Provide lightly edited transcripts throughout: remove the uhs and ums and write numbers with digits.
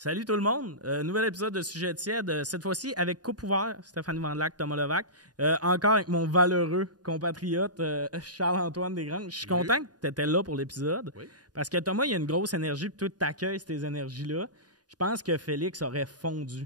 Salut tout le monde, nouvel épisode de Sujet tiède, cette fois-ci avec Coupe ouvert, Stéphanie Vandelac, Thomas Levac, encore avec mon valeureux compatriote Charles-Antoine Desgranges. Je suis content que tu étais là pour l'épisode, parce que Thomas, il y a une grosse énergie, puis toi, tu accueilles ces énergies-là. Je pense que Félix aurait fondu.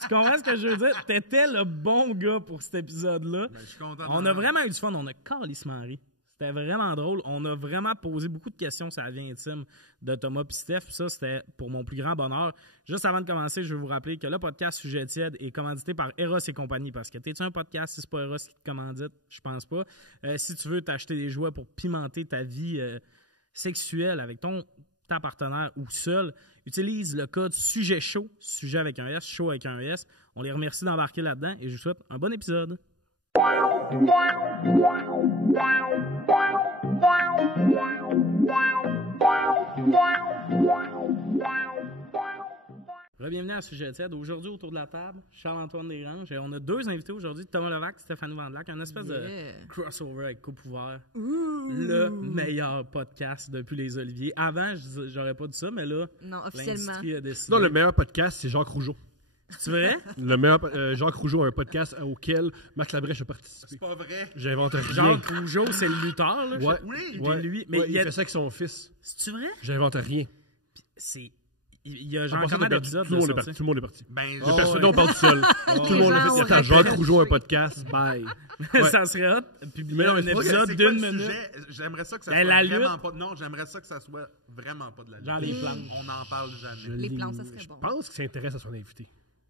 Tu comprends ce que je veux dire? T'étais le bon gars pour cet épisode-là. Ben, je suis content. On a vraiment eu du fun, on a calissement ri. C'était vraiment drôle. On a vraiment posé beaucoup de questions sur la vie intime de Thomas et Steph. Puis ça, c'était pour mon plus grand bonheur. Juste avant de commencer, je veux vous rappeler que le podcast Sujet tiède est commandité par Eros et compagnie. Parce que t'es-tu un podcast si c'est pas Eros qui te commandite? Je pense pas. Si tu veux t'acheter des jouets pour pimenter ta vie sexuelle avec ta partenaire ou seul, utilise le code Sujet chaud, sujet avec un S, chaud avec un S. On les remercie d'embarquer là-dedans et je vous souhaite un bon épisode. Bienvenue à Sujet tiède. Aujourd'hui, autour de la table, Charles-Antoine Desgranges. Et on a deux invités aujourd'hui, Thomas Levac, Stéphanie Vandelac, un espèce de crossover avec Coupe ouvert. Le meilleur podcast depuis les Oliviers. Avant, j'aurais pas dit ça, mais là, non, officiellement. l'industrie a décidé. Non, le meilleur podcast, c'est Jacques Rougeau. C'est vrai? Le meilleur, Jacques Rougeau a un podcast auquel Marc Labrèche a participé. C'est pas vrai. J'invente rien. Jacques Rougeau, c'est le lutteur, là? Ouais. Oui. Ouais. Lui, mais Ouais, il fait ça avec son fils. C'est-tu vrai? J'invente rien. C'est... Il y a genre En passant, combien tout d'épisodes le monde de est parti. Tout le monde est parti. Ben, Oh, Personne ouais. dont on parle tout seul. Tout le monde a fait. Attends, Jacques Rougeau a un podcast. Bye. Ouais. Ça serait hot. Puis Mais non, mais un c'est épisode c'est quoi d'une le minute. sujet? J'aimerais ça que ça Ben, soit la vraiment lutte. pas... Non, j'aimerais ça que ça soit vraiment pas de la lutte. Genre les planches. On n'en parle jamais. Les plans, ça serait Je bon. pense qu'il s'intéresse à son invité.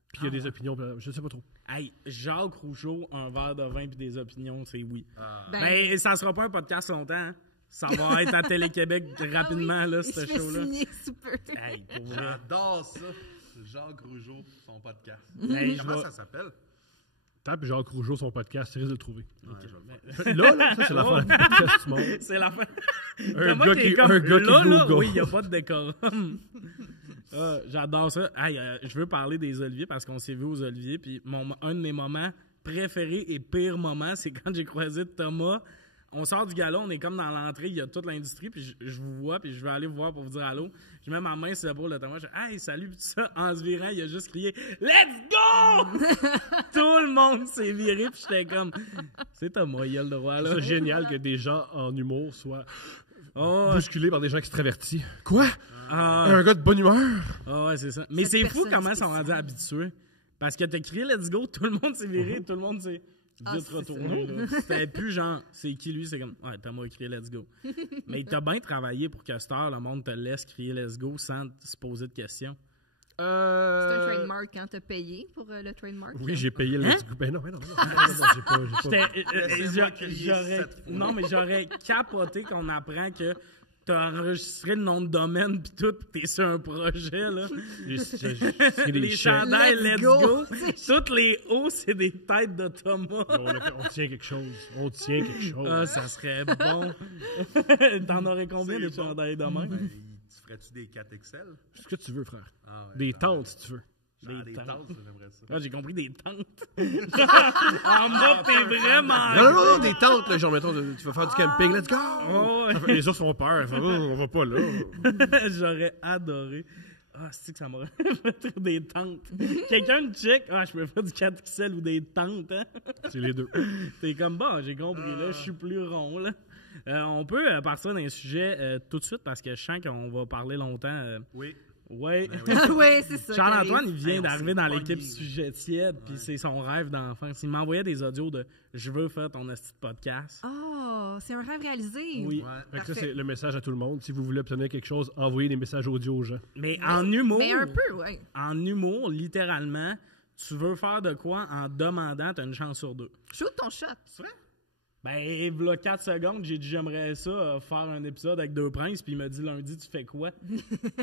Puis il y a des opinions. Je sais pas trop. Hey, Jacques Rougeau, un verre de vin puis des opinions, c'est oui. Ben, Ben, ça sera pas un podcast longtemps. Hein. Ça va être à Télé-Québec rapidement, là, il ce se fait show-là. signer sous peu. Hey, pour vrai. J'adore ça. Jacques Rougeau, son podcast. Hey, Comment je ça s'appelle? Tape Jacques Rougeau son podcast, tu risques de le trouver. Ouais, je vais le faire. Là, ça, c'est la fin du podcast du monde. C'est la fin. Un Thomas gars qui qui est comme, un gars qui là, Google. oui, il n'y a pas de décorum. J'adore ça. Hey, je veux parler des Oliviers parce qu'on s'est vu aux Oliviers. Puis un de mes moments préférés et pires moments, c'est quand j'ai croisé Thomas. On sort du gala, on est comme dans l'entrée, il y a toute l'industrie, puis je vous vois, puis je vais aller vous voir pour vous dire allô. Je mets ma main sur l'épaule de Thomas, je dis « Hey, salut », puis tout ça, en se virant, il a juste crié « Let's go !» Tout le monde s'est viré, puis j'étais comme « C'est Thomas, il a le droit, là. » C'est génial que des gens en humour soient Oh, bousculés par des gens extravertis. Quoi? ah, Un gars de bonne humeur? ah, ouais, c'est ça. Mais Cette c'est fou personne comment ils sont spéciale. rendus habitués. Parce que t'as crié « Let's go !» tout le monde s'est viré, tout le monde s'est Ah, vite c'est retourné. là. C'était plus genre « C'est qui lui? » C'est comme « Ouais, Thomas a crié « Let's go !» Mais t'as bien travaillé pour que cette heure, le monde te laisse crier « Let's go !» sans se poser de questions. C'est un trademark quand t'as payé pour le trademark. Oui, j'ai payé le Hein? Let's Go. Ben non, j'ai pas. Laissez-moi crier J'aurais... 7 fois. Non, mais j'aurais capoté qu'on apprend que t'as enregistré le nom de domaine pis tout, pis t'es sur un projet, là. C'est des Les chèques. chandails Let's Let's go. go! Toutes les hauts, c'est des têtes de Thomas. On tient quelque chose. On tient quelque chose. Ah, ça serait bon. T'en aurais combien de C'est bon. chandails de même? Ben, tu ferais-tu des 4XL? Ce que tu veux, frère. Ah, ouais, Des ben, tentes, si tu veux. genre Des des tentes. tentes, j'aimerais ça. Ah, j'ai compris des tentes. En mode, t'es vraiment... Non, des tentes, là, genre, mettons, tu vas faire du camping, let's go! Oh, ouais. Les ours ont peur. Ils font, oh, on va pas là. J'aurais adoré. Ah, c'est que ça m'aurait fait des tentes. Quelqu'un me check. Ah, je peux faire du 4XL ou des tentes, hein? C'est les deux. T'es comme, bon, j'ai compris, là, je suis plus rond, là. On peut partir d'un sujet tout de suite parce que je sens qu'on va parler longtemps. Oui. Ouais. Ben oui. Oui, c'est ça. Charles-Antoine, il qui vient Hey, on d'arriver s'est dans pogné, l'équipe là. Sujet tiède, puis c'est son rêve d'enfance. Il m'envoyait des audios de « Je veux faire ton esti de podcast arrive. Oh, c'est un rêve réalisé. Oui. Ouais. Fait que ça, Parfait. c'est le message à tout le monde. Si vous voulez obtenir quelque chose, envoyez des messages audio aux gens. Mais en humour, Mais un peu, oui. en humour, littéralement, tu veux faire de quoi en demandant, t'as une chance sur deux. Shoot ton shot. Ben, v'là 4 secondes, j'ai dit j'aimerais ça faire un épisode avec deux princes, puis il m'a dit lundi, tu fais quoi?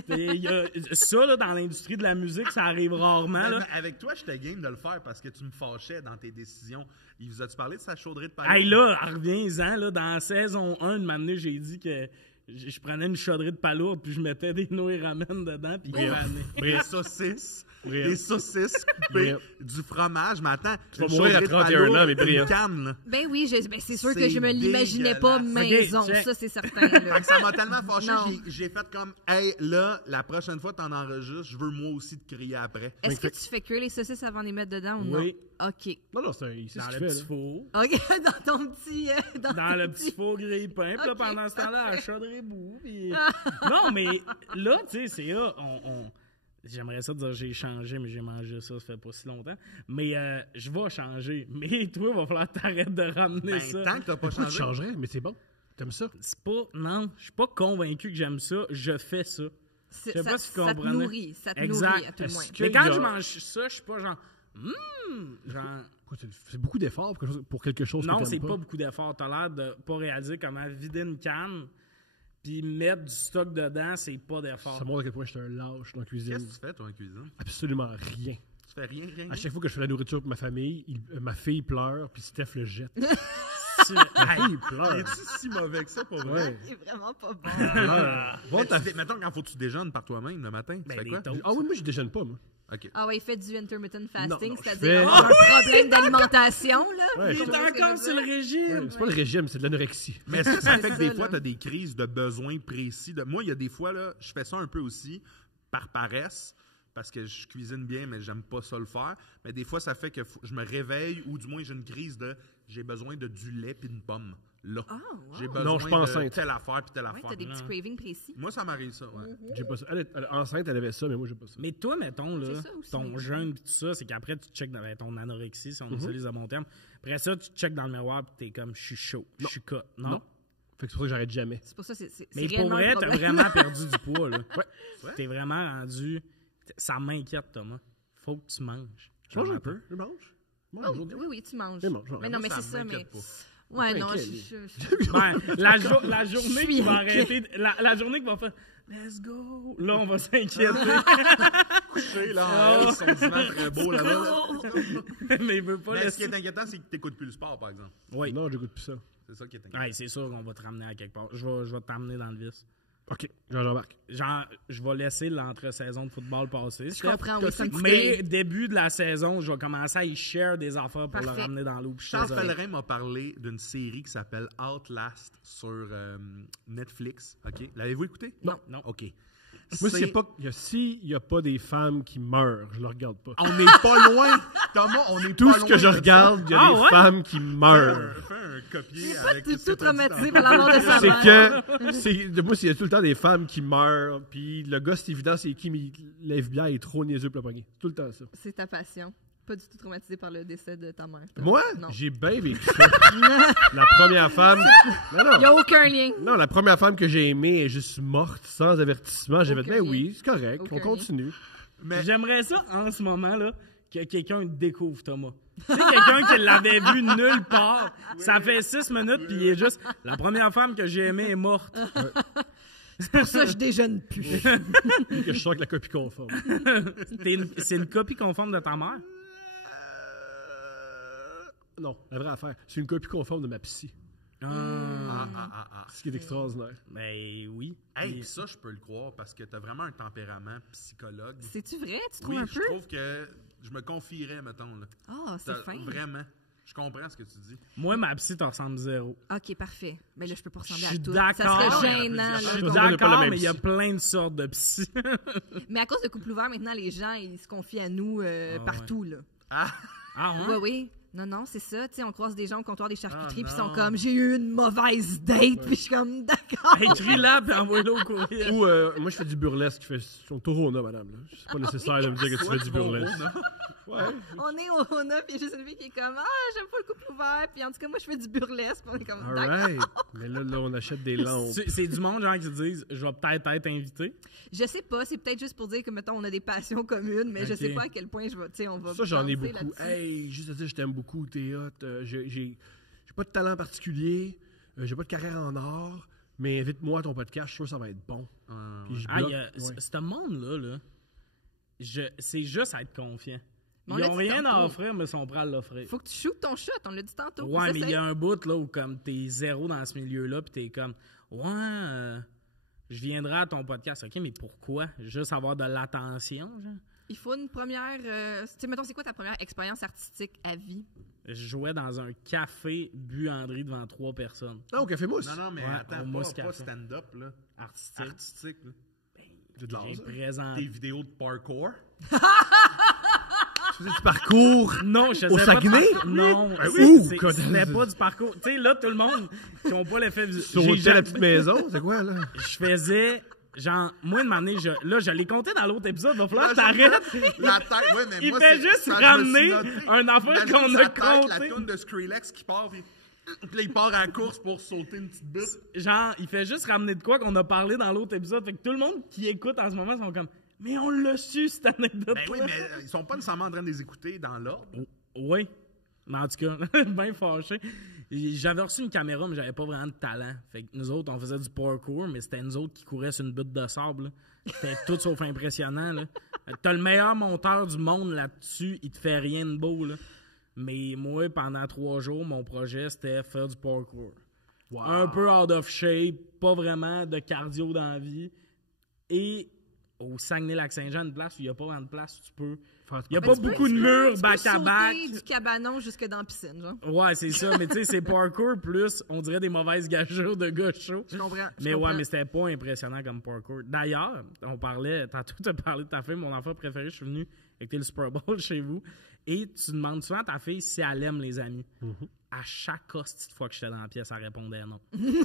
Et il y a- ça, là, dans l'industrie de la musique, ça arrive rarement. Là. Mais avec toi, j'étais game de le faire parce que tu me fâchais dans tes décisions. Il vous a-tu parlé de sa chaudrée de palais? Hey, là, reviens-en, là, dans la saison 1, de m'amener, j'ai dit que je prenais une chaudrée de palourde, puis je mettais des nouilles ramen dedans, puis Des saucisses. Des saucisses coupées, du fromage. Mais attends, tu vas mourir à 31 ans, mais brillant. Une canne, là. Ben oui, c'est sûr que C'est je me l'imaginais pas dégueulasse. maison, Ok, check. ça c'est certain. Là. Fait que ça m'a tellement fâché, Non. j'ai fait comme, hey, là, la prochaine fois que t'en enregistres, je veux moi aussi te crier après. Est-ce que tu fais cuire les saucisses avant de les mettre dedans ou Oui. non? OK. Non, c'est ce dans qu'il le fait. petit là. four. OK, dans ton petit... Dans le petit four grille-pain. Puis là, Ok. pendant ce temps-là, la chaudrée boue. Puis... non, mais là, tu sais, c'est là, j'aimerais ça dire j'ai changé, mais j'ai mangé ça fait pas si longtemps. Mais je vais changer. Mais toi, il va falloir que t'arrêtes de ramener Ben, ça. tant que t'as pas Pourquoi tu changé. changerais? Mais c'est bon. T'aimes ça? C'est pas... Non, je suis pas convaincu que j'aime ça. Je fais ça. Je sais pas si tu Ça te comprenais. nourrit, ça te Exact. nourrit à tout le moins. Est-ce que- Mais quand il y a- je mange ça, je suis pas genre... genre... Pourquoi c'est beaucoup d'efforts pour quelque chose Non, que c'est t'aimes pas beaucoup d'efforts. T'as l'air de pas réaliser comment vider une canne puis mettre du stock dedans, c'est pas d'effort. Ça montre à quel point je suis un lâche dans la cuisine. Qu'est-ce que tu fais, toi, en cuisine? Absolument rien. Tu fais rien. À chaque fois que je fais la nourriture pour ma famille, ma fille pleure, puis Steph le jette. Tu- Ma fille pleure. Es-tu si mauvais que ça, pour vrai? Ouais. C'est vraiment pas bon. Pleure. Mais mettons, quand faut que tu déjeunes par toi-même le matin, tu Ben, fais des quoi? toasts. Ah oui, moi, je déjeune pas, moi. OK. Ah ouais, il fait du intermittent fasting, Non, je c'est-à-dire fais- avoir un problème d'alimentation, là. Ouais, Il je est Tu vois ce que je encore veux sur le dire? régime. Ouais, c'est pas le régime, c'est de l'anorexie. Mais est-ce que ça fait que C'est des ça, fois, là. tu as des crises de besoins précis? Moi, il y a des fois, là, je fais ça un peu aussi par paresse, parce que je cuisine bien, mais j'aime pas ça le faire. Mais des fois, ça fait que je me réveille, ou du moins, j'ai une crise de j'ai besoin de du lait puis une pomme. Là. Ah, wow. J'ai besoin Non, je suis pas de enceinte. telle affaire puis telle Ouais, affaire. t'as des petits cravings précis. Moi, ça m'arrive ça, ouais. J'ai pas ça. Elle, enceinte, elle avait ça, mais moi, j'ai pas ça. Mais toi, mettons, là, C'est ça aussi, ton mais- jeûne pis tout ça, c'est qu'après, tu checkes dans ton anorexie, si on utilise à bon terme. Après ça, tu checkes dans le miroir pis t'es comme, je suis chaud, je suis cut. Non? Non. Fait que c'est pour ça que j'arrête jamais. C'est pour ça que c'est Mais pour réellement vrai, un t'as problème. vraiment perdu du poids, là. Ouais. T'es vraiment rendu... Ça m'inquiète, Thomas. Faut que tu manges. Je mange un peu. Je mange. Je mange Oh, aujourd'hui. oui, tu manges. Je mange, Mais non, Moi, mais ça c'est ça, mais... m'inquiète pas. Ouais, Pas non, inquiet, Ben, la journée suis qui va inquiet. arrêter... La journée qui va faire... Let's go! Là, on va s'inquiéter. Couché, là, Oh. son divan très beau, là-bas. Mais il veut pas Mais ce laisser... qui est inquiétant, c'est que t'écoutes plus le sport, par exemple. Oui. Non, j'écoute plus ça. C'est ça qui est inquiétant. Ouais, c'est sûr qu'on va te ramener à quelque part. Je vais t'amener dans le vice. OK, j'embarque. Genre, je vais laisser l'entre-saison de football passer. Je comprends, oui, c'est un petit Mais break. début de la saison, je vais commencer à y share des affaires pour le Parfait. ramener dans l'eau. puis je suis Charles désolé. Pellerin m'a parlé d'une série qui s'appelle Outlast sur Netflix. OK. L'avez-vous écouté? Non. Non. OK. Moi, C'est- s'il n'y a pas des femmes qui meurent, je le regarde pas. On n'est pas loin. Thomas, on est Tout pas ce loin que je de ça. regarde, il y a Ah des ouais? femmes qui meurent. Fais un copier Pas avec du ce que tout t'as dit traumatisé tantôt. par la mort de sa C'est mère. que, moi, il y a tout le temps des femmes qui meurent, puis le gars, c'est évident, c'est qui, mais l'FBI est trop niaiseux pour le pogner. Tout le temps ça. C'est ta passion. Pas du tout traumatisé par le décès de ta mère. Moi, Non. j'ai bien vécu ça. La première femme. Non, Il n'y a non. aucun lien. Non, la première femme que j'ai aimée est juste morte sans avertissement. J'ai fait, Aucun ben lien. oui, c'est correct, Aucun on lien. continue. Mais J'aimerais ça, en ce moment, là, que quelqu'un découvre Thomas. Tu sais, quelqu'un qui l'avait vu nulle part. Ça fait 6 minutes, puis il est juste... La première femme que j'ai aimée est morte. Pour ça, je déjeune plus. Que je sors avec la copie conforme. C'est une copie conforme de ta mère? Non, la vraie affaire, c'est une copie conforme de ma psy. ah. Ce qui est extraordinaire. Ben oui. Hey, Puis- ça, je peux le croire parce que t'as vraiment un tempérament psychologue. C'est-tu vrai? Tu trouves Oui, un je peu? trouve que je me confierais, mettons. Là. Ah, c'est fin. Vraiment. Je comprends ce que tu dis. Moi, ma psy te ressemble zéro. OK, parfait. Mais là, je peux pas ressembler Je à suis tout. d'accord. Ça serait Il y en a gênant. plusieurs. Je là, suis on n'a pas la d'accord, même mais il y a psy. plein de sortes de psy. Mais à cause de couple ouvert, maintenant, les gens, ils se confient à nous partout, là. Ah! Ah, Oui, oui. Non, non, c'est ça. Tu sais, on croise des gens au comptoir des charcuteries, Ah, puis ils sont non. comme, j'ai eu une mauvaise date, puis je suis comme, d'accord. Écris-la puis envoie-le au courriel. Ou, moi, je fais du burlesque. Je fais son Torona, madame. Là. C'est pas nécessaire de me dire que tu fais du burlesque. Ouais. On est au Rona, puis il y a juste une fille qui est comme, ah, j'aime pas le couple ouvert, puis en tout cas, moi, je fais du burlesque, puis on est comme, All d'accord. right. Mais là, on achète des lampes. C'est du monde, genre, qui se disent, je vais peut-être être invité. Je sais pas, c'est peut-être juste pour dire que, mettons, on a des passions communes, mais je Ok. sais pas à quel point je vais, tu sais, on va. Ça, j'en ai danser beaucoup. là-dessus. Hey, juste à dire, je t'aime beaucoup, t'es hot. J'ai pas de talent particulier. J'ai pas de carrière en or. Mais invite-moi à ton podcast, je suis sûr que ça va être bon. Puis je Ah, bloque. il y a- Ouais. ce monde-là, là, c'est juste à être confiant. Mais on Ils l'a n'ont dit rien à tantôt. offrir, mais ils sont prêts à l'offrir. Faut que tu shootes ton shot, on l'a dit tantôt. Ouais, mais il y Essaye. a un bout là où comme t'es zéro dans ce milieu-là, puis t'es comme, ouais, je viendrai à ton podcast. OK, mais pourquoi? Juste avoir de l'attention, genre? Il faut une première... mettons, c'est quoi ta première expérience artistique à vie? Je jouais dans un café buanderie devant 3 personnes. Ah, au Café Mousse. Non, mais Ouais, attends, au pas Moscato. stand-up, là. Artistique. Artistique, là. C'est de l'art, J'ai ça. présenté. Des vidéos de parkour. Tu faisais du parcours. Non, je Au faisais pas de Saguenay? parcours. Non, Ah oui? c'était pas du parcours. Tu sais, là, tout le monde qui n'a pas l'effet Sauter visuel. la petite maison, c'est quoi, là? Je faisais, genre, moi, une année, je l'ai compté dans l'autre épisode, va falloir que t'arrêtes. La tête, ouais, mais Il moi, fait c'est- juste ça, je me ramener suis noté. un affaire Imagine qu'on sa a tête, compté. La toune de Skrillex qui part, puis là, il part en course pour sauter une petite bite. Genre, il fait juste ramener de quoi qu'on a parlé dans l'autre épisode. Fait que tout le monde qui écoute en ce moment sont comme, mais on l'a su, cette anecdote. Ben oui, mais ils sont pas nécessairement en train de les écouter dans l'ordre. Oui. Mais en tout cas, bien fâché. J'avais reçu une caméra, mais j'avais pas vraiment de talent. Fait que nous autres, on faisait du parkour, mais c'était nous autres qui couraient sur une butte de sable. là. C'était tout sauf impressionnant. Là. T'as le meilleur monteur du monde là-dessus, il te fait rien de beau. Là. Mais moi, pendant 3 jours, mon projet, c'était faire du parkour. Un peu out of shape, pas vraiment de cardio dans la vie. Et au Saguenay-Lac-Saint-Jean, une place où il n'y a pas vraiment de place où tu peux. Il n'y a pas beaucoup de murs back-à-back. Du cabanon jusque dans la piscine, genre. Ouais, c'est ça. Mais tu sais, c'est parkour plus, on dirait des mauvaises gageures de gars chauds. Je comprends. Mais ouais, mais c'était pas impressionnant comme parkour. D'ailleurs, on parlait, tantôt tu as parlé de ta fille, mon enfant préféré, je suis venu écouter le Super Bowl chez vous. Et tu demandes souvent à ta fille si elle aime les amis. À chaque hostie de fois que j'étais dans la pièce, elle répondait non.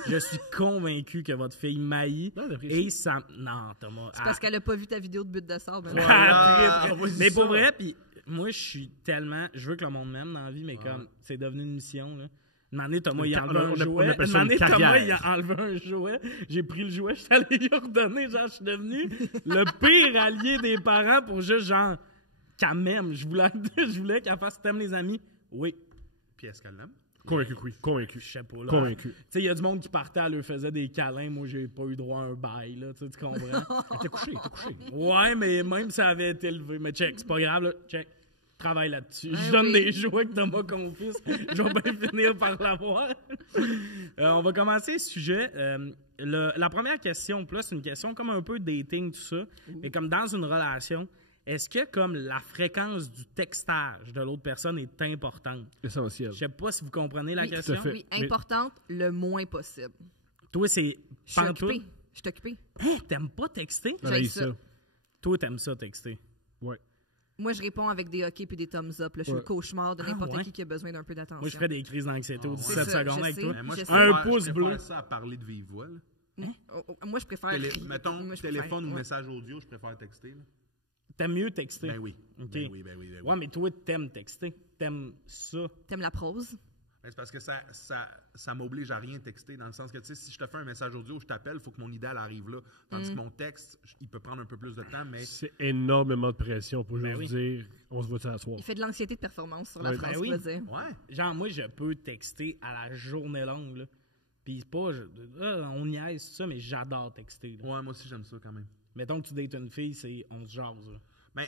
Je suis convaincu que votre fille m'haït. Non, Et ça. Non, Thomas. C'est parce qu'elle a pas vu ta vidéo de but de sable. Ouais, Ah, très. vas-y, Mais pour ça. vrai, puis moi, je suis tellement. Je veux que le monde m'aime dans la vie, mais comme c'est devenu une mission, là. Une année, Thomas, il a enlevé un jouet. on appelle Une ça une année, Thomas, carrière. il a enlevé un jouet. J'ai pris le jouet, je suis allé y redonner. Genre, je suis devenu le pire allié des parents pour juste, genre, qu'elle m'aime. Je voulais qu'elle fasse t'aimes les amis. Oui. Puis est-ce qu'elle l'aime? Convaincu, oui. Convaincu. Je sais pas, là. Convaincu. Tu sais, il y a du monde qui partait, elle leur faisait des câlins. Moi, j'ai pas eu droit à un bail, là. Tu comprends? T'es couché, t'es couché. Ouais, mais même si ça avait été élevé. Mais check, c'est pas grave, là. Check. Travaille là-dessus. Je Ah donne oui. des jouets que Thomas confisque. Je vais bien finir par l'avoir. On va commencer le sujet. La première question, plus c'est une question comme un peu dating, tout ça. Mais comme dans une relation, est-ce que comme la fréquence du textage de l'autre personne est importante? Essentiel. Je sais pas si vous comprenez la Oui, question. tout à fait. Oui, importante, le moins possible. Toi, c'est Je suis pantoute. occupée. Je suis occupée. Hein, t'aimes pas texter? On a J'haïs eu ça. ça. Toi, t'aimes ça texter. Ouais. Moi, je réponds avec des hockey puis des thumbs up. Là. Je suis Ouais. le cauchemar de n'importe ouais? qui a besoin d'un peu d'attention. Moi, je ferais des crises d'anxiété aux ouais. 17 C'est ça, secondes je avec sais. toi. Mais moi, Je je sais. Un préfère- pouce je bleu. préfère ça à parler de vive voix. là. Moi, je préfère. Mettons, Moi, je téléphone préfère, ou ouais. message audio, je préfère texter. là. T'aimes mieux texter? Ben oui. OK. Ben oui, ben oui, ben oui. Ouais, mais toi, t'aimes texter. T'aimes ça. T'aimes la prose? Ben, c'est parce que ça m'oblige à rien texter, dans le sens que, tu sais, si je te fais un message audio, je t'appelle, il faut que mon idéal arrive là. Tandis que mon texte, il peut prendre un peu plus de temps, mais C'est énormément de pression pour juste oui. dire on se voit ça à soir. Il fait de l'anxiété de performance sur la Ouais, phrase, ben oui. je veux dire. ouais. Genre, moi, je peux texter à la journée longue, là. Puis c'est pas... on niaise, tout ça, mais j'adore texter, là. Ouais, moi aussi, j'aime ça quand même. Mettons que tu dates une fille, c'est... On se jase, là. Ben,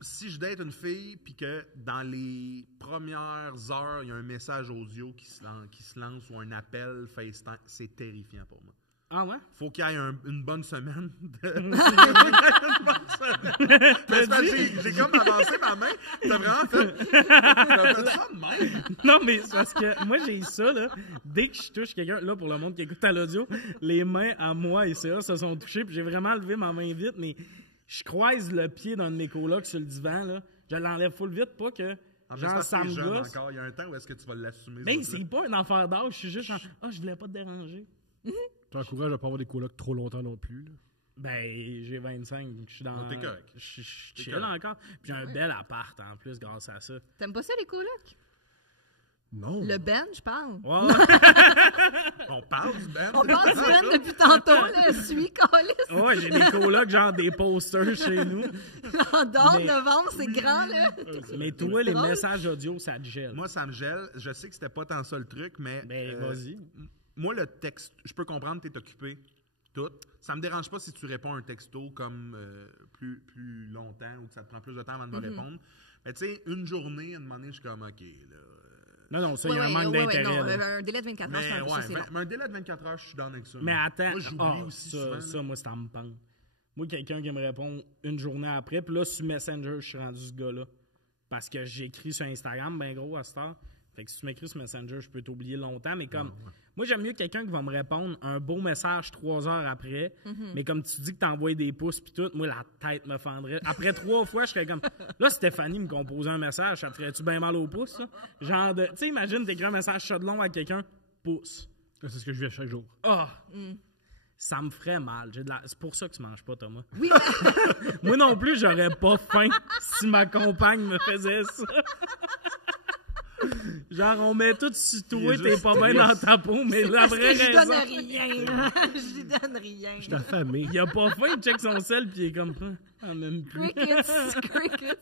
si je date une fille, puis que dans les premières heures, il y a un message audio qui se lance ou un appel FaceTime, c'est terrifiant pour moi. Ah ouais? Faut qu'il y ait une bonne semaine. Une bonne semaine. Mais c'est parce que j'ai comme avancé ma main. T'as vraiment fait. T'as fait ça de même. Non, mais c'est parce que moi, j'ai ça, là. Dès que je touche quelqu'un, là, pour le monde qui écoute à l'audio, les mains à moi et CA se sont touchées, puis j'ai vraiment levé ma main vite, mais je croise le pied d'un de mes colocs sur le divan, là. Je l'enlève full vite, pas que, En plus, genre, parce que ça t'es me jeune gosse. encore. Il y a un temps où est-ce que tu vas l'assumer. Mais ce bout-là. c'est pas une affaire d'âge, je suis juste genre, je voulais pas te déranger. T'encourages à pas avoir des colocs trop longtemps non plus. Là. Ben, j'ai 25, je suis dans... Non, t'es correct. Je suis T'es chill correct. encore. Puis j'ai un bel appart, en plus, grâce à ça. T'aimes pas ça, les colocs? Non. Le Ben, je parle. Ouais, On parle du Ben. On parle du Ben depuis tantôt, là. Suis, Calis. ouais, j'ai des colocs, genre des posters chez nous. L'endort, Mais- novembre, c'est grand, là. Mais toi, les drôle. messages audio, ça te gèle. Moi, ça me gèle. Je sais que c'était pas tant ça le truc, mais. Ben, vas-y. Moi, le texte, je peux comprendre que tu es occupé. Tout. Ça me dérange pas si tu réponds un texto comme plus longtemps ou que ça te prend plus de temps avant de me répondre. Mais tu sais, une journée, à un moment donné, je suis comme, OK, là, Non, ça, il y a un manque d'intérêt. Non, là. un délai de 24 heures, Mais, ça, ouais, c'est long. mais un délai de 24 heures, je suis down avec ça. Mais attends, Moi, j'oublie aussi souvent. ça, moi, c'est en me pendre. Moi, quelqu'un qui me répond une journée après, puis là, sur Messenger, je suis rendu ce gars-là. Parce que j'écris sur Instagram, ben gros, à cette heure. Fait que si tu m'écris sur Messenger, je peux t'oublier longtemps, mais comme... Moi, j'aime mieux quelqu'un qui va me répondre un beau message 3 heures après, mais comme tu dis que t'envoies des pouces pis tout, moi, la tête me fendrait. Après 3 fois, je serais comme... Là, Stéphanie me composait un message, ça te ferait-tu bien mal au pouce, ça? Genre de... Tu sais, imagine, t'écris un message shot long à quelqu'un, pouce. C'est ce que je vis à chaque jour. Ah! Ça me ferait mal. C'est pour ça que tu manges pas, Thomas. Oui, Moi non plus, j'aurais pas faim si ma compagne me faisait ça. Genre, on met tout sur toi, t'es pas bien dans ta peau, mais la vraie je raison... donne rien, là. Je lui donne rien. Je suis affamé. Il a pas faim, il check son sel, puis il est comme... Ah, même plus. Crickets.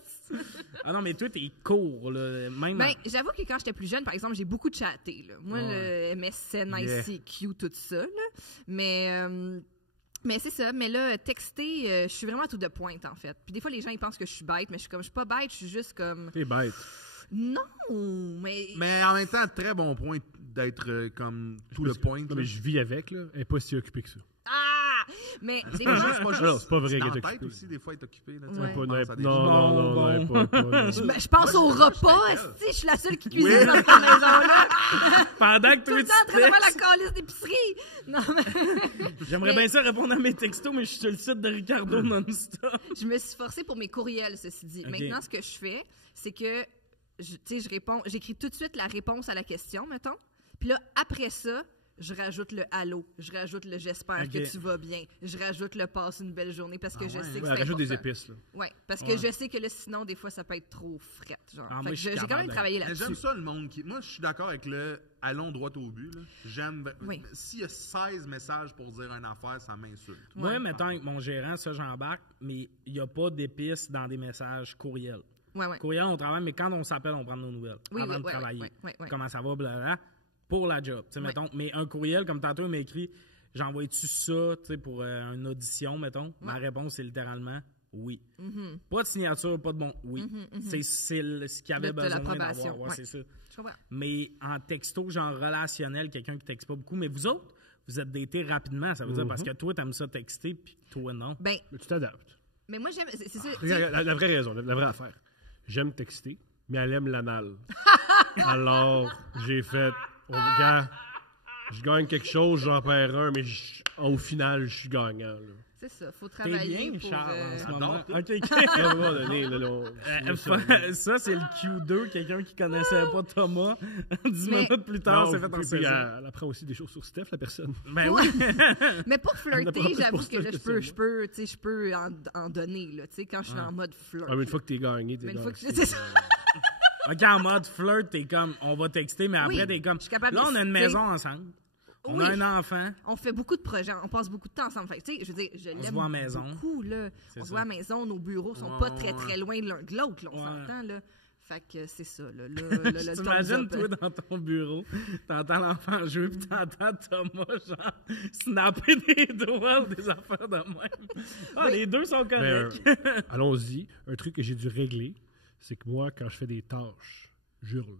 Ah non, mais toi, t'es court, là. Même... Ben, j'avoue que quand j'étais plus jeune, par exemple, j'ai beaucoup chatté, là. Moi, le MSN, ICQ, tout ça, là. Mais c'est ça. Mais là, texter, je suis vraiment tout de pointe, en fait. Puis des fois, les gens, ils pensent que je suis bête, mais je suis pas bête, je suis juste comme... T'es bête. Non, mais... Mais en même temps, très bon point d'être comme tout le point. Non, mais je vis avec, là. Elle est pas si occupée que ça. Ah! Mais des Pas fois... juste, pas juste. Non, c'est pas vrai Dans qu'elle la est tête occupée. aussi, des fois, elle est occupée. Là, tu Ouais. sais, Pas, on pense à des non, choses. non, non, non, pas. Je pense au Moi, repas, je suis si je suis la seule qui cuisine dans cette maison-là. Pendant que Tout toi, le tu temps en train de faire la textes, calice d'épicerie. Non, mais... j'aimerais bien ça répondre à mes textos, mais je suis sur le site de Ricardo non-stop. Je me suis forcée pour mes courriels, ceci dit. Ok. Maintenant, ce que je fais, c'est que, je réponds, j'écris tout de suite la réponse à la question, mettons. Puis là, après ça, je rajoute le allô, je rajoute le j'espère Ok. que tu vas bien, je rajoute le passe une belle journée parce que je sais que Ouais, c'est rajoute des important. épices, là. Ouais, parce que Ouais. je sais que là, sinon, des fois, ça peut être trop frette, genre. Ah, Fait moi, que je suis j'ai quand capable même travaillé Mais là-dessus. j'aime ça, le monde qui. Moi, je suis d'accord avec le allons droit au but. Là. J'aime. Oui. S'il y a 16 messages pour dire une affaire, ça m'insulte. Moi, Ouais. mettons, avec mon gérant, ça, j'embarque, mais il n'y a pas d'épices dans des messages courriels. Ouais. Courriel, on travaille, mais quand on s'appelle, on prend nos nouvelles Oui, avant oui, de ouais, travailler. ouais. Comment ça va, blablabla, pour la job. Tu sais, Ouais. mettons, mais un courriel, comme tantôt, il m'a écrit, j'envoie-tu ça, tu sais, pour une audition, mettons? Ma réponse, c'est littéralement oui. Pas de signature, pas de bon oui. C'est ce qu'il y avait De besoin l'approbation, d'avoir. Ouais, ouais. c'est ça. Je comprends. Mais en texto, genre relationnel, quelqu'un qui texte pas beaucoup. Mais vous autres, vous êtes datés rapidement, ça veut dire, parce que toi, t'aimes ça texter, puis toi, non. Ben, Mais tu t'adaptes. mais moi, j'aime. C'est ça. tu sais, Regarde, la vraie raison, la vraie affaire. J'aime texter, mais elle aime l'anal. Alors, j'ai fait. Regarde, je gagne quelque chose, j'en perds un, mais au final, je suis gagnant. Là. C'est ça. Faut T'es travailler bien, pour... Charles, en ce moment. J'adore, OK, OK. À un moment donné, là, Ça, c'est le Q2, quelqu'un qui connaissait pas Thomas. 10 Mais- minutes plus tard, c'est fait en puis saison. elle apprend aussi des choses sur Steph, la personne. Ben oui. Mais pour flirter, N'importe j'avoue quoi, que là, c'est je peux en donner, là, tu sais, quand je suis en mode flirt. Ah, mais une fois que t'es gagné, t'es Mais une fois gagné. que c'est ça. OK, en mode flirt, t'es comme, on va texter, mais après, Oui, t'es comme, je suis capable là, de on a une citer. maison ensemble. On Oui. a un enfant. On fait beaucoup de projets, on passe beaucoup de temps ensemble. Fait que, tu sais, je veux dire, je l'aime voit à la maison. beaucoup, là. On se ça. voit à la maison, nos bureaux sont Ouais, pas très, ouais. très loin de l'un de l'autre, là, on Ouais. s'entend, là. Fait que c'est ça, là. Le T'imagines, thumbs up, toi, dans ton bureau, t'entends l'enfant jouer, puis t'entends Thomas, genre, snapper des doigts ou des affaires de même. Ah, les deux sont Mais, corrects. allons-y. Un truc que j'ai dû régler, c'est que moi, quand je fais des tâches, j'hurle.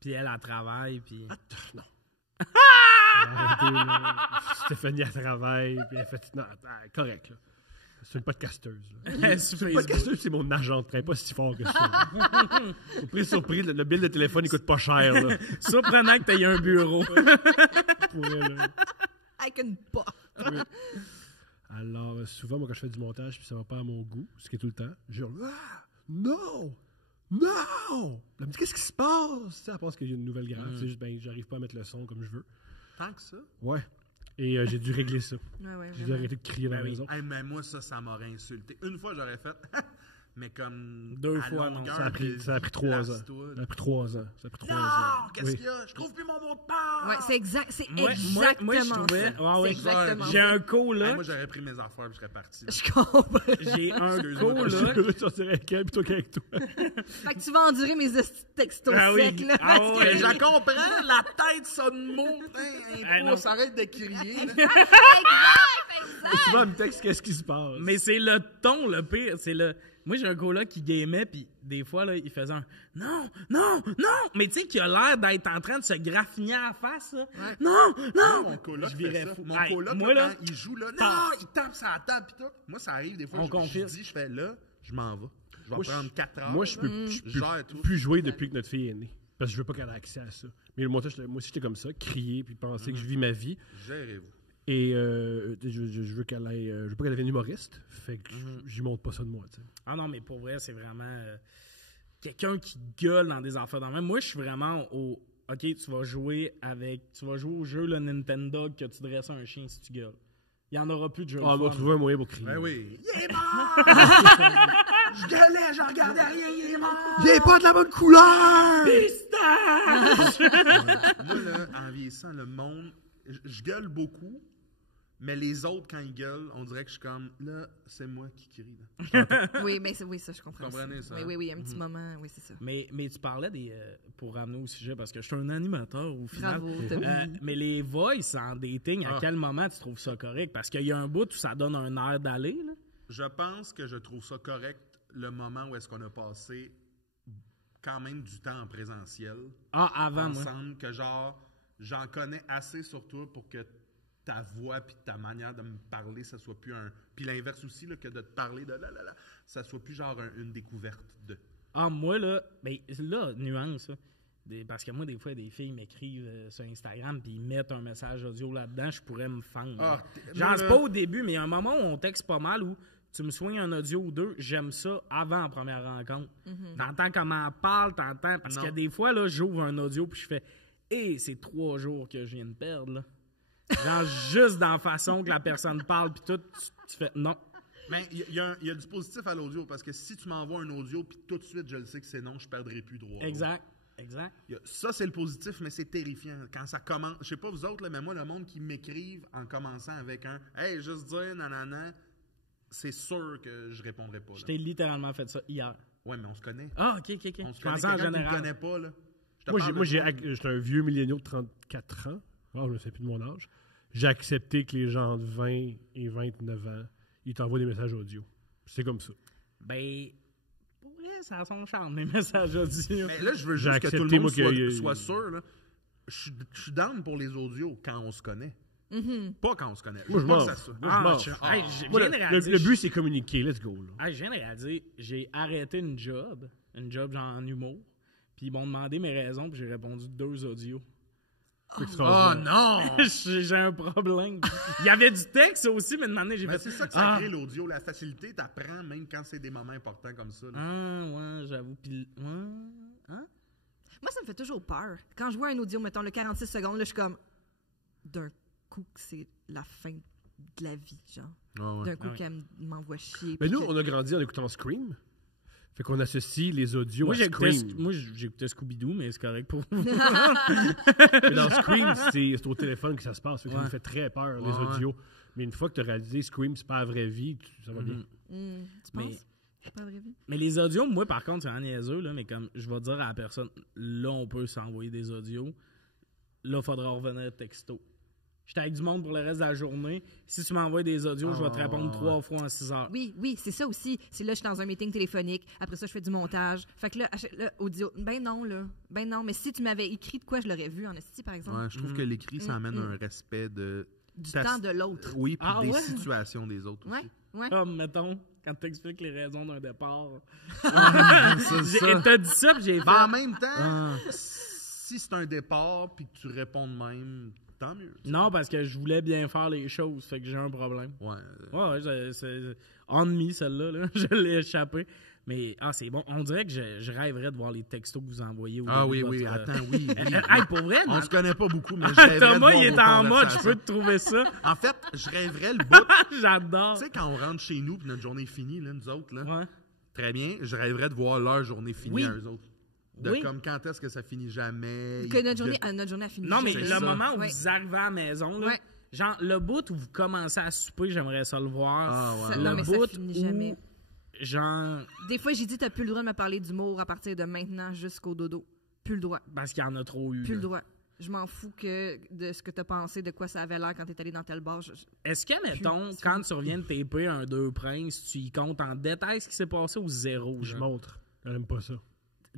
Puis elle travaille, puis... Non. Arrêtez, là. Stéphanie, elle travaille, puis elle fait... Non, attends, correct, là. C'est une podcasteuse, là. Elle sur Une Facebook. podcasteuse, c'est mon agent de train, pas si fort que ça. Surprise, le bill de téléphone, il coûte pas cher, là. Surprenant que t'aies un bureau. Pour elle, là. avec une porte. Alors, souvent, moi, quand je fais du montage, puis ça va pas à mon goût, ce qui est tout le temps, je hurle, ah! Non! Non! Elle me dit, qu'est-ce qui se passe? Tu sais, elle pense qu'il y a une nouvelle grave. C'est juste, ben, j'arrive pas à mettre le son comme je veux. Tant que ça. Ouais. Et j'ai dû régler ça. Ouais, J'ai dû vraiment. arrêter de crier dans la Ben oui. maison. Hey, mais moi, ça m'aurait insulté. Une fois, j'aurais fait. Mais comme. 2 à fois, non. longueur Ça a pris, de ça a pris vie, 3 ans. place-toi. Ça a pris 3 ans. Ça a pris 3 ans. Non! Qu'est-ce Oui. qu'il y a? Je trouve plus mon mot de passe! Ouais, c'est exact, c'est Moi, exactement je trouvais... ça. Ouais, ouais. C'est exactement J'ai ça. un co, Hey, là. moi, j'aurais pris mes affaires et je serais parti. Je comprends. J'ai un Excuse-moi, co, Je là. veux sortir avec elle, plutôt qu'avec toi. Fait que tu vas endurer mes textos Ah oui. secs, là. Ah parce ouais. que- Je comprends, la tête sonne mot. Ah, non. On s'arrête de crier. Et souvent, elle me texte, qu'est-ce qui se passe? Mais c'est le ton, le pire. C'est le... Moi, j'ai un coloc qui gamait, puis des fois, là, il faisait un « Non, non, non! » Mais tu sais, qu'il a l'air d'être en train de se graffiner à la face, là. Ouais. Non, non! Mon coloc Je fait virais ça. fou. Mon Hey, coloc, moi, là, là, quand il joue, là, Ah. non, il tape sur la table pis tout. Moi, ça arrive des fois, On je confirme. dis, je fais là, je m'en vais. Je vais Moi, prendre 4 heures. Moi, je peux gère tout. plus jouer depuis que notre fille est née. Parce que je veux pas qu'elle ait accès à ça. Mais moi aussi, j'étais comme ça, crier puis penser que je vis ma vie. Gérez-vous. Et je veux qu'elle ait, je veux pas qu'elle devienne humoriste. Fait que j'y montre pas ça de moi, tu sais. Ah non, mais pour vrai, c'est vraiment quelqu'un qui gueule dans des affaires. Moi, je suis vraiment au... OK, tu vas jouer au jeu, le Nintendo, que tu dresses un chien si tu gueules. Il n'y en aura plus de jeu. Ah, on va trouver un moyen pour crier. Ben oui. Il est mort! Je gueulais, je regardais rien, il est mort! Il est pas de la bonne couleur! Pistache! Moi, là, en vieillissant, le monde, je gueule beaucoup, mais les autres, quand ils gueulent, on dirait que je suis comme, là, c'est moi qui crie. Là. Oui, mais oui, ça, je comprends. Vous comprenez ça, hein? Oui, un petit moment, oui, c'est ça. Mais tu parlais pour ramener au sujet, parce que je suis un animateur au final. Bravo, Tommy. Mais les voices en dating, à quel moment tu trouves ça correct? Parce qu'il y a un bout où ça donne un air d'aller, là. Je pense que je trouve ça correct le moment où est-ce qu'on a passé quand même du temps en présentiel. Ah, avant, moi. ensemble, que genre, j'en connais assez sur toi pour que ta voix puis ta manière de me parler, ça soit plus un... Puis l'inverse aussi, là, que de te parler de là, ça soit plus genre une découverte de... Ah, moi, là, nuance, là. Parce que moi, des fois, des filles m'écrivent sur Instagram puis ils mettent un message audio là-dedans, je pourrais me fendre. Ah, Genre, c'est pas au début, mais il y a un moment où on texte pas mal où tu me soignes un audio ou deux, j'aime ça avant la première rencontre. T'entends comment elle parle, t'entends... Parce que des fois, là, j'ouvre un audio puis je fais « Hé, c'est 3 jours que je viens de perdre, là. » Genre, juste dans la façon que la personne parle puis tout, tu fais « Non. » Mais il y a du positif à l'audio, parce que si tu m'envoies un audio puis tout de suite, je le sais que c'est non, je perdrai plus droit. Exact. Ça, c'est le positif, mais c'est terrifiant. Quand ça commence... Je sais pas vous autres, là, mais moi, le monde qui m'écrive en commençant avec un « Hey, juste dire, nanana », c'est sûr que je répondrai pas. Là. Je t'ai littéralement fait ça hier. Ouais, mais on se connaît. Ah, OK. On se Je connaît. pensais en Quelqu'un qui me général. connaît pas, là. Moi, j'étais un vieux milléniaux de 34 ans. Oh, je ne sais plus de mon âge. J'ai accepté que les gens de 20 et 29 ans, ils t'envoient des messages audio. C'est comme ça. Ben, pour vrai, ça a son charme, les messages audio. Mais là, je veux J'ai juste que tout accepté, le monde moi, soit sûr. Là. Je suis down pour les audios quand on se connaît. Pas quand on se connaît. Moi, je pense m'en à ça. J'ai Moi, viens de le réaliser- but, c'est communiquer. Let's go. Là. Je viens de réaliser, j'ai arrêté une job genre en humour, puis ils m'ont demandé mes raisons, puis j'ai répondu 2 audios. Oh Extraordinaire. non! J'ai un problème. Il y avait du texte aussi, mais de manière, j'ai Mais fait... c'est ça que ça crée l'audio. La facilité, t'apprends même quand c'est des moments importants comme ça. Là. Ouais, j'avoue. Puis, hein? Moi, ça me fait toujours peur. Quand je vois un audio, mettons, le 46 secondes, là, je suis comme... D'un coup, que c'est la fin de la vie, genre. Ah ouais. D'un coup, Ouais. qu'elle m'envoie chier. Mais puis nous, que- on a grandi en écoutant Scream. Fait qu'on associe les audios Moi, à Scream. j'écoutais Scooby-Doo, mais c'est correct pour vous. Mais dans Scream, c'est au téléphone que ça se passe. Fait que Ça Ouais. nous fait très peur, les Ouais. audios. Mais une fois que tu as réalisé Scream, c'est pas la vraie vie, ça va bien. Tu Mais- penses? C'est pas vrai vie? Mais les audios, moi, par contre, c'est un niaiseux, là, mais comme je vais dire à la personne, là, on peut s'envoyer des audios. Là, il faudra revenir texto. J'étais avec du monde pour le reste de la journée. Si tu m'envoies des audios, je vais te répondre 3 fois en 6 heures. Oui, c'est ça aussi. C'est là, je suis dans un meeting téléphonique. Après ça, je fais du montage. Fait que là, audio. Ben non, là. Ben non. Mais si tu m'avais écrit de quoi, je l'aurais vu en esti, par exemple. Ouais, je trouve que l'écrit, ça amène un respect de... Du temps de l'autre. Oui, puis Ah des ouais? situations des autres Ouais, aussi. ouais. Comme, mettons, quand tu expliques les raisons d'un départ. C'est ça. T'as dit ça, puis j'ai fait... Ben, en même temps, Ah. si c'est un départ puis que tu réponds de même, tant mieux. Non, parce que je voulais bien faire les choses, fait que j'ai un problème. Ouais. Ouais, c'est on me, celle-là, là. Je l'ai échappé. Mais, c'est bon. On dirait que je rêverais de voir les textos que vous envoyez. Au Ah début oui, de oui, votre, attends, oui. Hey, pour vrai, On non? se connaît pas beaucoup, mais je rêverais de Thomas, voir il est vos en mode, je conversations. peux te trouver ça. En fait, je rêverais le bout. J'adore. Tu sais, quand on rentre chez nous puis notre journée est finie, là, nous autres, là, Ouais. très bien, je rêverais de voir leur journée finie Oui. à eux autres. De Oui. comme quand est-ce que ça finit jamais. Que notre journée a fini. Non, mais C'est le ça. moment où Ouais. vous arrivez à la maison, là, Ouais. genre, le bout où vous commencez à souper, j'aimerais ça le voir. Ah, ouais. Ça- Le non, mais ça bout finit où, jamais. genre, Des fois, j'ai dit, t'as plus le droit de me parler d'humour à partir de maintenant jusqu'au dodo. Plus le droit. parce qu'il y en a trop eu. Plus là. le droit. Je m'en fous de ce que t'as pensé, de quoi ça avait l'air quand t'es allé dans tel bar. Est-ce que, mettons, quand tu reviens de taper un Deux Princes, tu y comptes en détail ce qui s'est passé ou zéro? Je montre. Elle aime pas ça.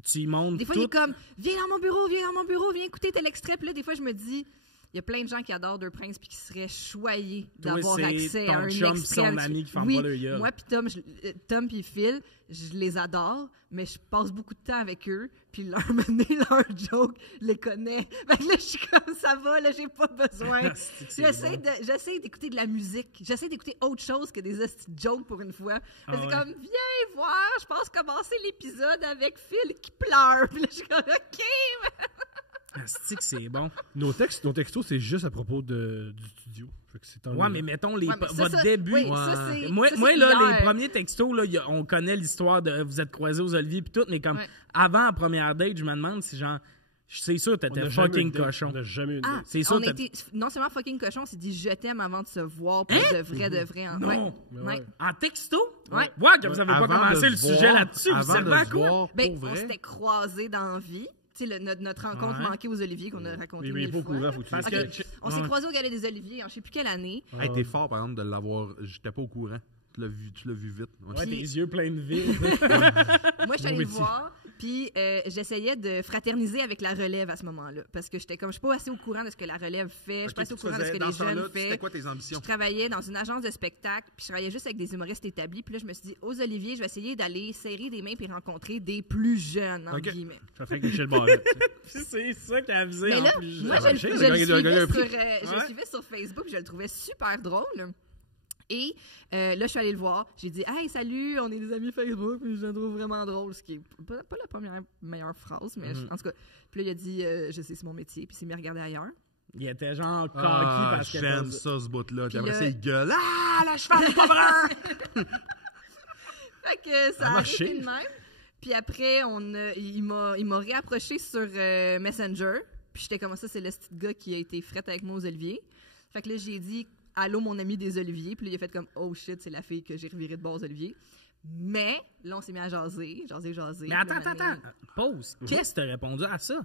Tu y montres Des fois, tout? il est comme, viens dans mon bureau, viens écouter tel extrait. Puis là, des fois, je me dis, il y a plein de gens qui adorent Deux Princes puis qui seraient choyés d'avoir accès à un chum extrait. son ami qui ferme Oui, pas le gueule. moi puis Tom puis Phil, je les adore, mais je passe beaucoup de temps avec eux, puis leur joke, je les connais. Fait que là, je suis comme, ça va, là, j'ai pas besoin. J'essaie d'écouter de la musique. J'essaie d'écouter autre chose que des jokes pour une fois. C'est comme, viens voir, je pense commencer l'épisode avec Phil qui pleure. Puis là, je suis comme, OK, c'est bon. Nos textos, c'est juste à propos du studio. Fait que c'est mais mettons votre début. Oui, moi, les premiers textos, là, on connaît l'histoire de vous êtes croisés aux Oliviers puis tout, mais comme avant la première date, je me demande si genre. C'est sûr, t'étais fucking cochon. On n'a jamais eu une date. C'est sûr, non seulement fucking cochon, on s'est dit je t'aime avant de se voir pour de vrai. Non. Ouais. En texto? Ouais. Ouais, que vous avez pas commencé le sujet là-dessus. Vous savez à quoi? On s'était croisés dans la vie. Tu sais, notre rencontre manquée aux Oliviers qu'on a raconté mille fois. On s'est croisés au Galet des Oliviers en je sais plus quelle année. Hey, t'es fort, par exemple, de l'avoir... J'étais pas au courant. Tu l'as vu vite. Ouais, tes yeux pleins de vie. Moi, je suis allée le voir, puis j'essayais de fraterniser avec la relève à ce moment-là. Parce que j'étais comme, je suis pas assez au courant de ce que la relève fait, je suis pas assez au courant de ce que les jeunes font. C'était quoi tes ambitions? Je travaillais dans une agence de spectacle, puis je travaillais juste avec des humoristes établis. Puis là, je me suis dit, aux Oliviers, je vais essayer d'aller serrer des mains puis rencontrer des plus jeunes, entre guillemets. Ça fait que Michel Barrette. C'est ça qui a avisé. Mais là, moi, je le suivais sur Facebook, je le trouvais super drôle. Et là, je suis allée le voir. J'ai dit « Hey, salut, on est des amis Facebook, puis je le trouve vraiment drôle. » Ce qui est pas la première meilleure phrase, mais en tout cas. Puis là, il a dit « Je sais, c'est mon métier. » Puis il s'est mis à regarder ailleurs. Il était genre cocky parce que... J'aime ça, ce bout-là. Puis après ça, il gueule « le cheval est pas brun! » Fait que ça a arrêté de même. Puis après, il m'a réapproché sur Messenger. Puis j'étais comme ça, c'est le petit gars qui a été fret avec moi aux Oliviers. Fait que là, j'ai dit allô, mon ami des Oliviers. Puis là, il a fait comme, oh shit, c'est la fille que j'ai revirée de bord aux Oliviers. Mais là, on s'est mis à jaser. Mais attends. Pause. Qu'est-ce que t'as répondu à ça?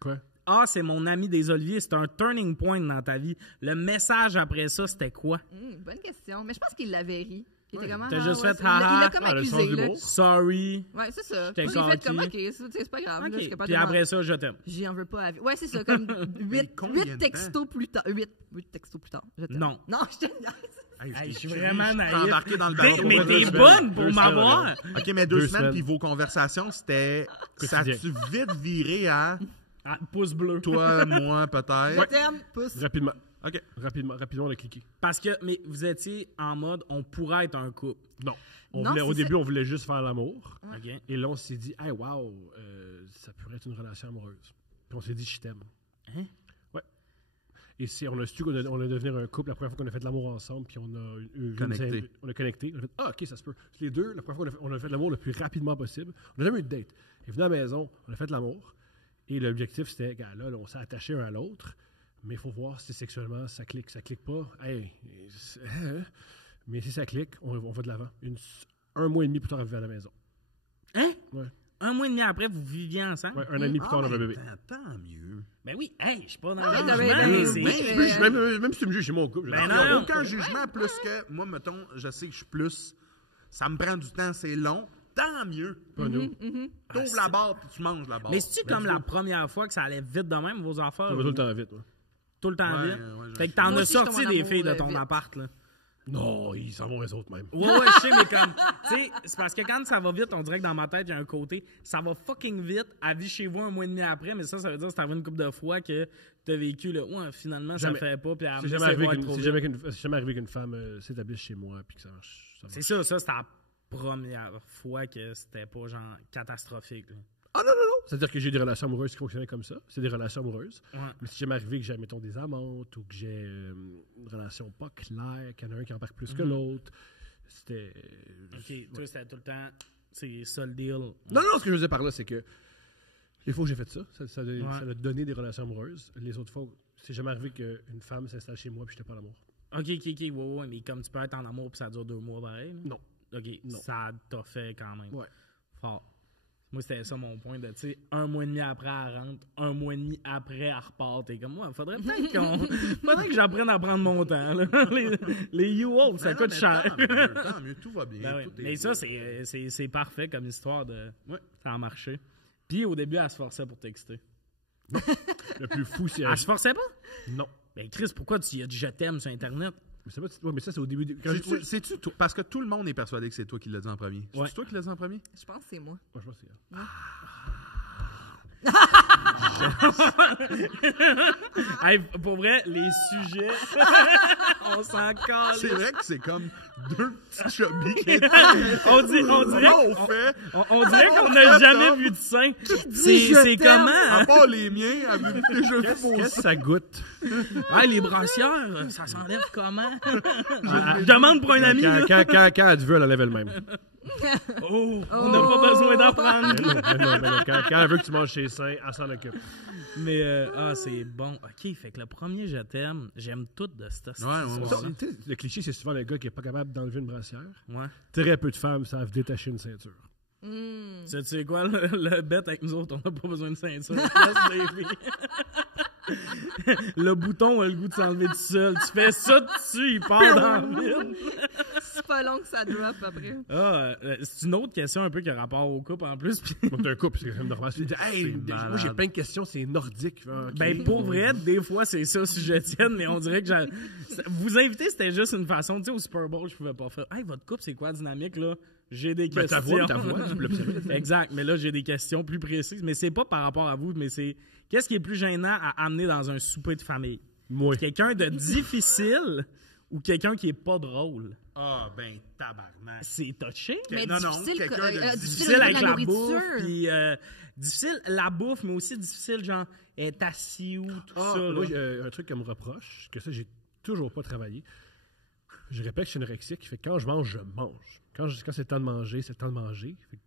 Quoi? Ah, c'est mon ami des Oliviers. C'est un turning point dans ta vie. Le message après ça, c'était quoi? Bonne question. Mais je pense qu'il l'avait ri. Il était comme, t'as juste fait, il l'a comme accusé. Là. Sorry. Ouais, c'est ça. J'étais il a fait comme, OK, c'est pas grave. Okay. Là, puis après ça, je t'aime. J'en veux pas à vie. Ouais, c'est ça. Comme 8 textos plus tard. 8 textos plus tard. Je t'aime. Non. Non, je te niaise. Hey, je suis vraiment naïf. Embarqué dans le ballon. Mais t'es bonne pour m'avoir. OK, mais 2 semaines, puis vos conversations, c'était... Ça a-tu vite viré à... pouce bleu. Toi, moi, peut-être. Je t'aime, pouce. Rapidement. OK. Rapidement, on a cliqué. Parce que, mais vous étiez en mode, on pourrait être un couple. Non. Au début, on voulait juste faire l'amour. Okay. Et là, on s'est dit, hey, wow, ça pourrait être une relation amoureuse. Puis on s'est dit, je t'aime. Hein? Ouais. Et on a su qu'on allait devenir un couple la première fois qu'on a fait de l'amour ensemble, puis on a connecté. On a connecté. On a fait, OK, ça se peut. Les deux, la première fois, on a fait de l'amour le plus rapidement possible. On n'a jamais eu de date. Il est venu à la maison, on a fait de l'amour. Et l'objectif, c'était, là, on s'est attachés un à l'autre. Mais il faut voir si sexuellement ça clique. Ça clique pas. Hey, mais si ça clique, on va de l'avant. 1 mois et demi plus tard, on vivait à la maison. Hein? Ouais. 1 mois et demi après, vous viviez ensemble? Ouais, 1 an et demi plus tard, on avait un bébé. Tant mieux. Ben oui, hey, je suis pas dans le jugement. Même si tu me juges, c'est mon couple. Ben non, aucun jugement plus que... Moi, mettons, je sais que je suis plus... Ça me prend du temps, c'est long. Tant mieux. Pas nous. T'ouvres la barre puis tu manges la barre. Mais c'est-tu comme la première fois que ça allait vite de même, vos affaires? Ça va tout le temps vite, ouais. Tout le temps vite? Ouais, fait que t'en as aussi, sorti des filles de ton vite. appart, là. Non, ils s'en vont les autres même. Ouais, je sais, mais comme... Tu sais, c'est parce que quand ça va vite, on dirait que dans ma tête, il y a un côté... Ça va fucking vite, à vie chez vous 1 mois et demi après, mais ça veut dire que c'est arrivé une couple de fois que t'as vécu, là, ouais, finalement, ça le fait pas, puis c'est jamais arrivé qu'une femme s'établisse chez moi, puis que ça marche. C'est ça, c'est la première fois que c'était pas, genre, catastrophique, là. Ah non! C'est-à-dire que j'ai des relations amoureuses qui fonctionnaient comme ça. C'est des relations amoureuses. Ouais. Mais si jamais arrivé que j'ai, mettons, des amantes ou que j'ai une relation pas claire, qu'il y en a un qui embarque plus que l'autre, c'était... OK, toi, c'était tout le temps... C'est ça le deal. Non, ce que je veux dire par là, c'est que les fois où j'ai fait ça a donné des relations amoureuses. Les autres fois, c'est jamais arrivé qu'une femme s'installe chez moi puis j'étais pas en amour. OK, ouais, mais comme tu peux être en amour puis ça dure 2 mois pareil. Là. Non. OK, Non. ça t'a fait quand même. Ouais. Fort. Moi, c'était ça mon point de, tu sais, 1 mois et demi après, elle rentre, 1 mois et demi après, elle repart. T'es comme moi, faudrait que j'apprenne à prendre mon temps. Là. Les U-Haul, ça coûte cher. Tant mieux, tout va bien. Ben oui. Tout est Mais beau. ça, c'est parfait comme histoire de. Ouais. Ça a marché. Puis au début, elle se forçait pour texter. Le plus fou, c'est... Elle se forçait pas? Non. Ben Chris, pourquoi tu y as dit je t'aime sur Internet? Mais ça, c'est au début... C'est-tu toi? Parce que tout le monde est persuadé que c'est toi qui l'as dit en premier. Ouais. C'est toi qui l'as dit en premier? Je pense que c'est moi. Moi, je pense que c'est... Hey, pour vrai, les sujets, on s'en casse. C'est vrai que c'est comme 2 petits chubby qui On dirait on qu'on n'a jamais vu de sein. C'est comment? À part les miens, avez-vous déjà vu Qu'est-ce mon que ça goûte? Hey, les brassières, ça s'enlève comment? Je demande pour un ami. Là. Quand elle veut, elle enlève elle-même. Oh, on n'a pas besoin d'apprendre. Mais non, quand elle veut que tu manges chez Saint, elle s'en occupe. Mais, c'est bon. OK, fait que le premier je t'aime, j'aime tout de cette ouais. histoire. Tu sais, le cliché, c'est souvent le gars qui n'est pas capable d'enlever une brassière. Ouais. Très peu de femmes savent détacher une ceinture. Tu sais quoi, le bet avec nous autres, on n'a pas besoin de ceinture. Yes, baby. Le bouton a le goût de s'enlever tout seul. Tu fais ça dessus, il part dans le vide. C'est pas long que ça drop après. C'est une autre question un peu qui a rapport au couple en plus. Puis Donc, t'es un couple, c'est quand même normal. Tu dis, hey, moi, j'ai plein de questions, c'est nordique. Okay. Ben, pour vrai, des fois, c'est ça, si je tienne, mais on dirait que vous inviter, c'était juste une façon. Tu sais, au Super Bowl, je pouvais pas faire. Hey, votre couple, c'est quoi la dynamique, là? J'ai des questions. Ta voix, tu peux l'observer. Exact, mais là, j'ai des questions plus précises. Mais c'est pas par rapport à vous, mais c'est qu'est-ce qui est plus gênant à amener dans un souper de famille? Moi. Quelqu'un de difficile ou quelqu'un qui est pas drôle? Ah, ben, tabarnak. C'est touché. Mais non, difficile, quelqu'un de Difficile au niveau de avec la bouffe, nourriture. puis difficile la bouffe, mais aussi difficile, genre, être assis ou tout ça. Moi, Là. un truc qu'elle me reproche, que ça, j'ai toujours pas travaillé. Je répète que je suis anorexique, fait que quand je mange, je mange. Quand c'est le temps de manger, c'est le temps de manger. Fait que,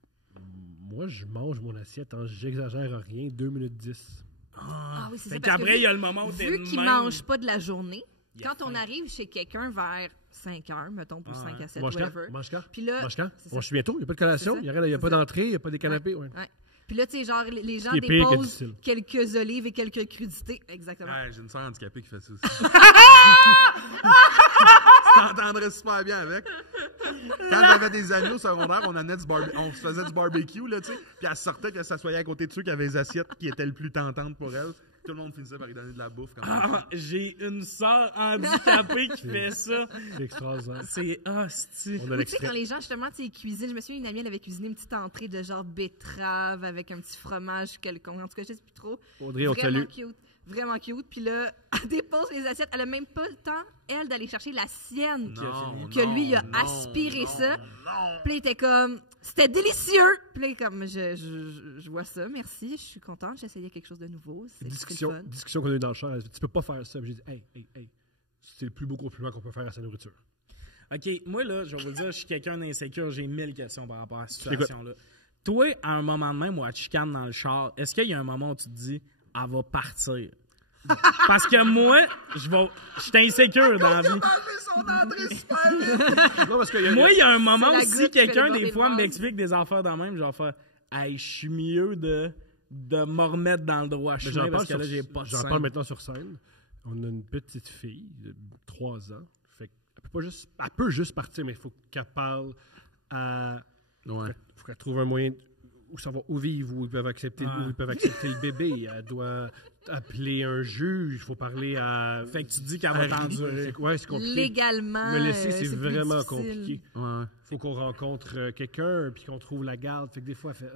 moi, je mange mon assiette en, j'exagère rien, 2 minutes 10. Ah oui, c'est Fait ça. parce qu'après, que il y a le moment où t'es vu de qu'ils même. mangent pas de la journée, Il a quand on faim. arrive chez quelqu'un vers 5 heures, mettons, pour 5 à 7, Mange whatever. quand? Mange quand? Puis là, Mange quand? c'est ça. On suis bientôt, il n'y a pas de collation, C'est il ça. n'y a pas C'est ça. d'entrée, il n'y a pas des canapés. Ouais. Ouais. Puis là, tu sais, genre, les gens qui est pire que déposent difficile. quelques olives et quelques crudités. Exactement. Ouais, j'ai une sœur handicapée qui fait ça aussi. Tu t'entendrais super bien avec. Quand j'avais des amis au secondaire, on se faisait du barbecue, là, tu sais. Puis elle sortait qu'elle s'assoyait à côté de ceux qui avaient les assiettes qui étaient le plus tentantes pour elle. Tout le monde finissait par lui donner de la bouffe. J'ai une sœur handicapée qui fait ça. C'est extraordinaire. C'est hostie. On a Ou tu sais, l'extrait. quand les gens, justement, tu sais, ils cuisinent, je me souviens, une amie, elle avait cuisiné une petite entrée de genre betterave avec un petit fromage quelconque. En tout cas, je sais plus trop. Audrey, on te Vraiment salue. cute. Vraiment cute. Puis là, elle dépose les assiettes. Elle a même pas le temps, elle, d'aller chercher la sienne. Que lui, il a aspiré ça. Puis il était comme, c'était délicieux. Puis là, comme, je vois ça, merci, je suis contente, j'essayais quelque chose de nouveau. C'est le fun. Discussion qu'on a eu dans le char, elle dit, tu peux pas faire ça. Puis j'ai dit, hey, c'est le plus beau compliment qu'on peut faire à sa nourriture. OK, moi, là, je vais vous le dire, je suis quelqu'un d'insécure. J'ai 1000 questions par rapport à cette situation-là. Toi, à un moment de même où elle te chicane dans le char, est-ce qu'il y a un moment où tu te dis, elle va partir? Parce que moi, je suis insécure dans la vie. Non, parce que Moi, il y a un moment C'est où la si goutte qui fait quelqu'un, déborder des le fois, vase. m'explique des affaires de même, je vais faire « Hey, je suis mieux de me remettre dans le droit chemin parce que là, j'ai pas de J'en scène. parle maintenant sur scène. On a une petite fille de 3 ans. Fait elle peut juste partir, mais il faut qu'elle parle à... Ouais. Il faut qu'elle trouve un moyen où ça va où vivre, où ils peuvent accepter le bébé. Elle doit appeler un juge, il faut parler à... Fait que tu dis qu'elle va t'endurer. Ouais, c'est compliqué. Légalement, Me laisser, c'est plus vraiment difficile. compliqué. Ouais. Faut qu'on rencontre quelqu'un, puis qu'on trouve la garde. Fait que des fois, elle fait...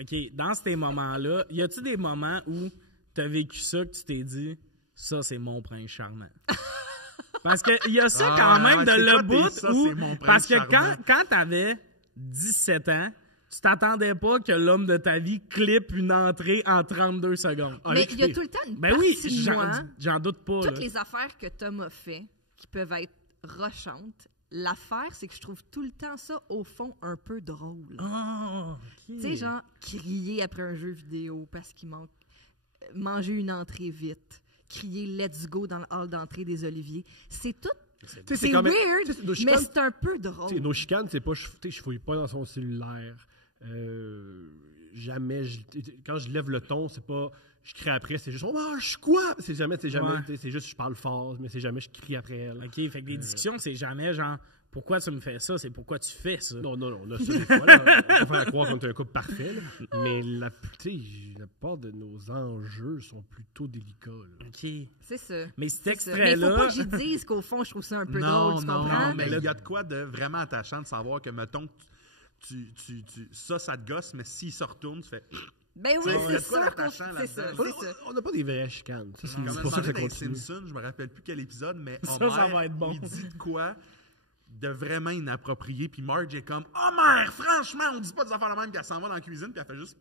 OK, dans ces moments-là, y a-tu des moments où t'as vécu ça, que tu t'es dit « Ça, c'est mon prince charmant ». Parce qu'il y a ça quand même ouais, de c'est le quoi bout ça, où... c'est mon prince Parce que charmant? quand t'avais 17 ans, tu t'attendais pas que l'homme de ta vie clippe une entrée en 32 secondes. Mais il y a tout le temps une Ben oui, partie de moi, j'en doute pas. toutes là. les affaires que Tom a fait, qui peuvent être rochantes, l'affaire, c'est que je trouve tout le temps ça, au fond, un peu drôle. Ah, OK. Tu sais, genre, crier après un jeu vidéo parce qu'il manque... manger une entrée vite, crier « let's go » dans le hall d'entrée des Oliviers. C'est tout... C'est C'est quand même- weird, tu sais, nos mais chicanes- c'est un peu drôle. T'sais, nos chicanes, c'est pas je fouille pas dans son cellulaire. Jamais, quand je lève le ton, c'est pas je crie après, c'est juste « Oh, je quoi? » C'est jamais, Ouais. c'est juste je parle fort, mais c'est jamais je crie après elle. OK, fait que les discussions, c'est jamais genre « Pourquoi tu me fais ça? » C'est « Pourquoi tu fais ça? » Non, on a ça des fois, là. On peut faire croire qu'on est un couple parfait, là. Mais la plupart de nos enjeux sont plutôt délicats, là. OK. C'est ça. Mais cet Mais il faut extrait-là... pas que j'y dise qu'au fond, je trouve ça un peu drôle, tu comprends? Non, mais il y a de quoi de vraiment attachant de savoir que, mettons, ça te gosse, mais s'il se retourne, tu fais... Ben oui, Tu sais, il y a c'est de quoi sûr qu'on d'attachant c'est ça, là-dedans. c'est ça. On n'a pas des vraies chicanes. Ça, c'est Comme pour ça que ça dans les continue. Simpsons, je me rappelle plus quel épisode, mais Ça Homer, va être bon. il dit de quoi de vraiment inapproprié, puis Marge est comme « Homer, franchement, on dit pas des affaires de même, puis elle s'en va dans la cuisine, puis elle fait juste... »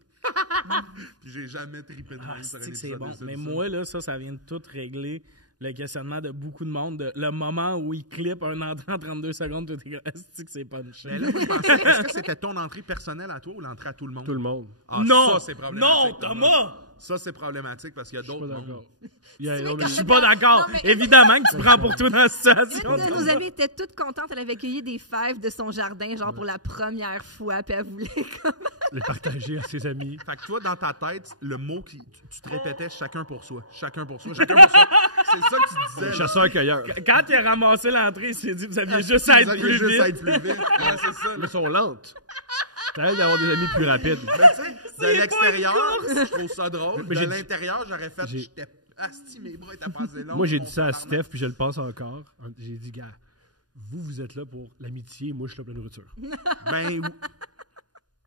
Puis j'ai jamais trippé de même Ah, sur un c'est que c'est épisode bon. des Simpsons. Mais moi, là, ça vient de tout régler le questionnement de beaucoup de monde. Le moment où il clip un entrée en 32 secondes, tout est est-ce que c'est pas une Mais là, moi, je pensais, est-ce que c'était ton entrée personnelle à toi ou l'entrée à tout le monde? Tout le monde. Ah, Non! ça, c'est problématique. Non, Thomas! Ça, c'est problématique parce qu'il y a Je suis d'autres pas mondes. d'accord. Je suis pas d'accord. Non, mais- Évidemment que tu prends pour toi dans la situation. Une de nos amies était toute contente. Elle avait cueilli des fèves de son jardin, genre pour la première fois, puis elle voulait comme... Les partager à ses amis. Fait que toi, dans ta tête, le mot que tu te répétais, chacun pour soi. Chacun pour soi, chacun pour soi. C'est ça que tu disais. là. Chasseur-cueilleur. Quand il a ramassé l'entrée, il s'est dit vous aviez juste à Vous être aviez plus juste vite. à être plus vite. Ouais, c'est ça. Mais ils sont lentes. T'as d'avoir des amis plus rapides. Mais tu sais, de l'extérieur, je trouve ça drôle. Mais De j'ai- l'intérieur, j'aurais fait. j'ai- J'étais asti, mes bras étaient passés longs. Moi, j'ai dit ça à Steph, puis je le pense encore. J'ai dit, gars, vous êtes là pour l'amitié, moi, je suis là pour la nourriture. Ben.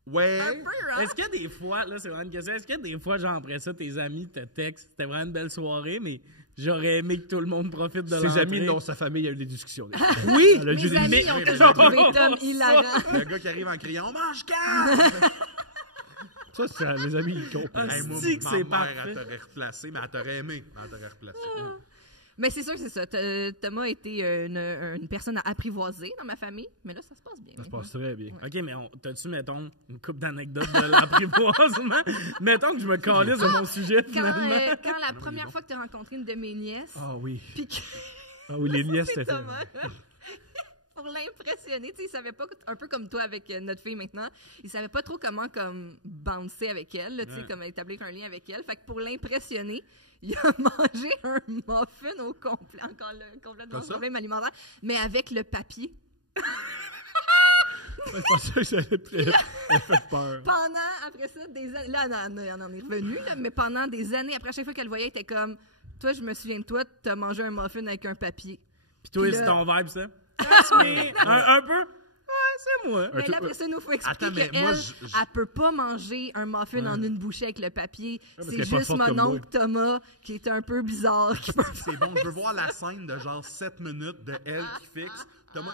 Ouais. Un peu, hein? Est-ce qu'il y a des fois, là, c'est vraiment une question, est-ce qu'il y a des fois, genre, après ça, tes amis te textent, c'était vraiment une belle soirée, mais j'aurais aimé que tout le monde profite de Ses l'entrée. amis, non, sa famille, il y a eu des discussions. Oui! Elle a eu Mes des- amis mais- ont mais- toujours mais- trouvé Tom hilarant. Le gars qui arrive en criant, on mange calme! Ça, c'est les amis, ils comprennent. Ah, Hey, moi, c'est que ma c'est mère, parfait. elle t'aurait replacé, mais elle t'aurait aimé. Elle t'aurait replacé. Mais c'est sûr que c'est ça. Thomas a été une personne à apprivoiser dans ma famille, mais là, ça se passe bien. Ça se passe très bien. OK, mais t'as-tu, mettons, une couple d'anecdotes de l'apprivoisement? Mettons que je me calisse de mon sujet, Quand, finalement. quand la première fois que tu as rencontré une de mes nièces, Ah oui. puis que Ah oui, les nièces, c'est c'était fait. Thomas, pour l'impressionner, tu sais, il savait pas, un peu comme toi avec notre fille maintenant, il savait pas trop comment comme bouncer avec elle, là, tu sais, Ouais. comme établir un lien avec elle. Fait que pour l'impressionner, il a mangé un muffin au complet, encore complètement Comme ça? problème alimentaire, mais avec le papier. Je pensais que ça avait fait peur. Après ça, des années, là, on en est revenu, là, mais pendant des années, après, à chaque fois qu'elle le voyait, elle était comme, toi, je me souviens de toi, t'as mangé un muffin avec un papier. Puis toi, Puis c'est là- ton vibe, ça? un peu? Ouais, c'est moi. Mais là, après ça, il nous faut expliquer Attends, mais qu'elle, moi, elle peut pas manger un muffin en une bouchée avec le papier. parce C'est qu'elle est pas juste forte mon comme moi. oncle Thomas qui est un peu bizarre. Qui peut... C'est bon, je veux voir la scène de genre 7 minutes de elle qui fixe. Thomas.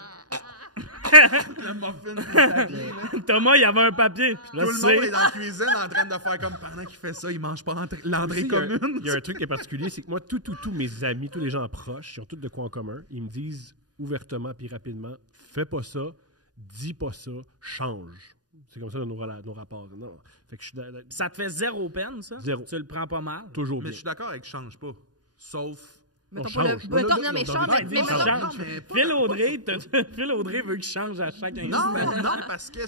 Le muffin sur le papier, là. Thomas, il y avait un papier. Puis là, Tout tu le monde sais, est dans la cuisine en train de faire comme pendant qu'il fait ça, il mange pas l'entrée Il y a- commune. Il y a un truc qui est particulier, c'est que moi, tous mes amis, tous les gens proches, ils ont tous de quoi en commun. Ils me disent ouvertement puis rapidement, fais pas ça, dis pas ça, change. C'est comme ça dans nos rapports. Non. Fait que je suis ça te fait zéro peine, ça? Zéro. Tu le prends pas mal? toujours Mais bien. je suis d'accord avec change pas. Sauf. Mettons On pas le- change. mettons- Non, non, non, mais non, change. non, mais- non, mais non, mettons- change. mais pas- Phil Audrey veut qu'il change à chaque Non, instant. non, parce que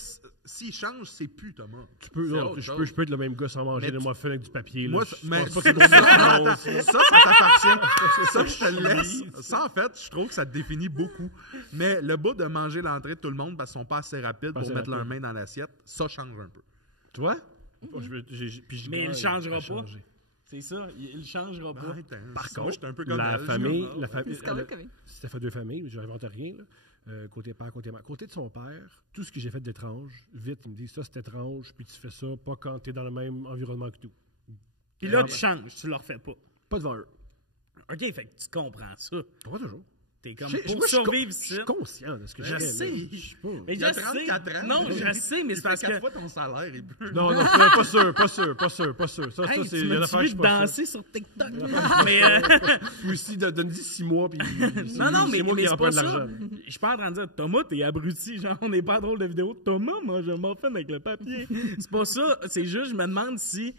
s'il change, c'est plus Thomas. Tu peux, C'est non, autre je chose. peux être le même gars sans manger Mais de tu- muffin avec du papier. Là. Moi, Je mais pense pas ça, que c'est mon attends, nom. ça t'appartient. Ça, je te le laisse. Ça, en fait, je trouve que ça te définit beaucoup. Mais le bout de manger l'entrée de tout le monde parce qu'ils sont pas assez rapides Pas pour assez mettre leurs rapides. mains dans l'assiette, ça change un peu. Tu vois? Mais il changera pas. changer. C'est ça, il changera pas. Par contre, moi, j'étais un peu comme La elle, famille, je suis comme, C'est correct, quand même. ça fait deux familles, je n'invente rien. Là. Côté père, côté mère. Côté de son père, tout ce que j'ai fait d'étrange, vite, il me dit ça c'est étrange, puis tu fais ça pas quand tu es dans le même environnement que nous. Puis là, tu changes, tu le refais pas. Pas devant eux. OK, fait que tu comprends ça. Pas toujours. T'es comme, Moi, pour survivre je ici. suis conscient de ce que Je je fais. sais. mais je suis pas- Mais Il je a sais. 34 ans. Non, je sais, mais c'est parce que. 4 fois ton salaire, il peut. Non, non, pas sûr. Ça, Hey, c'est tu il y a une m'as affaire que vu je suis pas sûr. danser sur TikTok. Mais Puis aussi, donne 6 mois, puis non, non, mais, c'est moi mais qui c'est en pas prends de ça. l'argent. Je suis pas en train de dire, Thomas, t'es abruti. Genre, on n'est pas drôle de vidéo. Thomas, moi, je m'en fais avec le papier. C'est pas ça. C'est juste, je me demande si,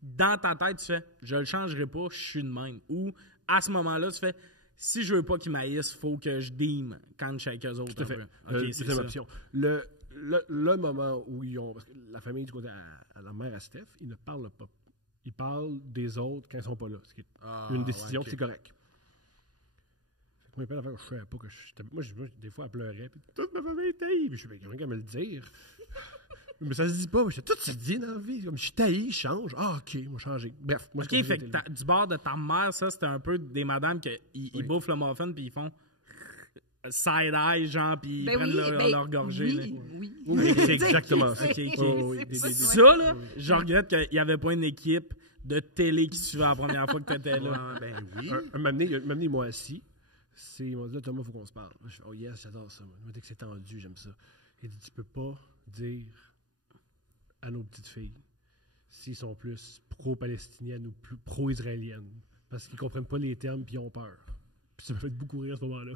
dans ta tête, tu fais, je le changerai pas, je suis de même. Ou, à ce moment-là, tu fais, si je veux pas qu'ils m'haïssent, faut que je dîme quand je suis avec eux autres. Tout à fait. OK, c'est Deuxième ça. option. le moment où ils ont... Parce que la famille du côté à la mère à Steph, ils ne parlent pas. Ils parlent des autres quand ils sont pas là. Ce qui est une décision, ok. c'est correct. Moi, il y a plein d'affaires que je savais pas que moi, des fois, elle pleurait, puis toute ma famille est taillée. Puis je suis quelqu'un qui me le dire. Mais ça se dit pas. Tout se dit dans la vie. Comme je suis taillé, je change. Ah, OK, moi, changer. Bref, moi, OK, fait que du bord de ta mère, ça, c'était un peu des madames qui ils bouffent le muffin puis ils font side-eye, genre, puis ils prennent leur gorgée. là. Oui, c'est exactement ça. OK, OK. Oh, oui, Ça, là, je regrette qu'il n'y avait pas une équipe de télé qui suivait la première fois que tu étais là. Ah, ben oui. Un moment donné, moi assis, ils m'ont dit, là, Thomas, il faut qu'on se parle. Je fais, oh yes, j'adore ça. Moi, dès que c'est tendu, j'aime ça. Il dit, tu peux pas dire à nos petites filles s'ils sont plus pro-palestiniennes ou plus pro-israéliennes. Parce qu'ils comprennent pas les termes puis ils ont peur. Puis ça m'a fait beaucoup rire à ce moment-là.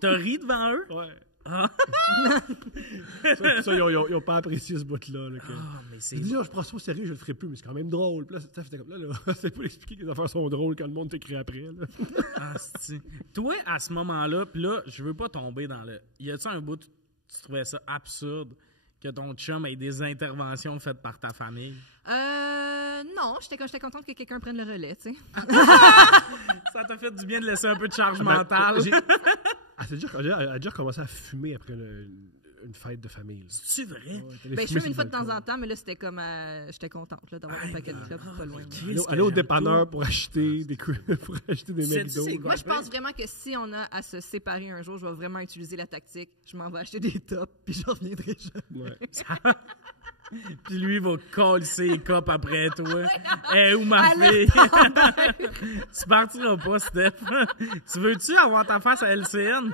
T'as ri devant eux? Ouais. Ah. Ça, ils ont pas apprécié ce bout-là. Là, Mais c'est je dis, je prends ça au sérieux, je le ferai plus, mais c'est quand même drôle. Puis là, ça fait comme là, c'est pas expliquer que les affaires sont drôles quand le monde t'écrit après. Là. Toi, à ce moment-là, puis là, je veux pas tomber dans le... Y a-tu un bout où tu trouvais ça absurde que ton chum ait des interventions faites par ta famille? Non, j'étais contente que quelqu'un prenne le relais, tu sais. Ça t'a fait du bien de laisser un peu de charge mentale. Elle a déjà commencé à fumer après une fête de famille. C'est vrai? Ben, je fume une fois de temps en temps, mais là, c'était comme... j'étais contente là, d'avoir un paquet de clopes pas loin. Aller au dépanneur pour acheter des McDo. Moi, je pense vraiment que si on a à se séparer un jour, je vais vraiment utiliser la tactique. Je m'en vais acheter des tops, puis je reviendrai jamais. Ouais. Puis lui, il va coller ses copes après toi. Hey, où ma fille? Tu partiras pas, Steph. Tu veux-tu avoir ta face à LCN?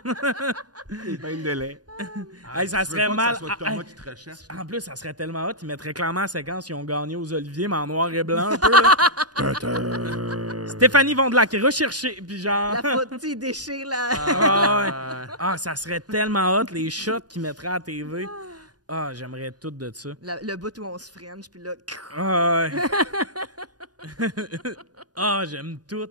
Même de lait. Hey, ça Tu veux serait pas mal. que ça soit Thomas qui te recherche. En plus, ça serait tellement hot. Ils mettraient clairement la séquence. Ils ont gagné aux Oliviers, mais en noir et blanc un peu. Là. Stéphanie Vondelac, rechercher. Puis genre. La photo, il déchire la... Ah, ça serait tellement hot, les shots qu'ils mettraient à la TV. Ah, j'aimerais tout de ça. Le bout où on se french, puis là... Ah, ouais. Ah, j'aime tout.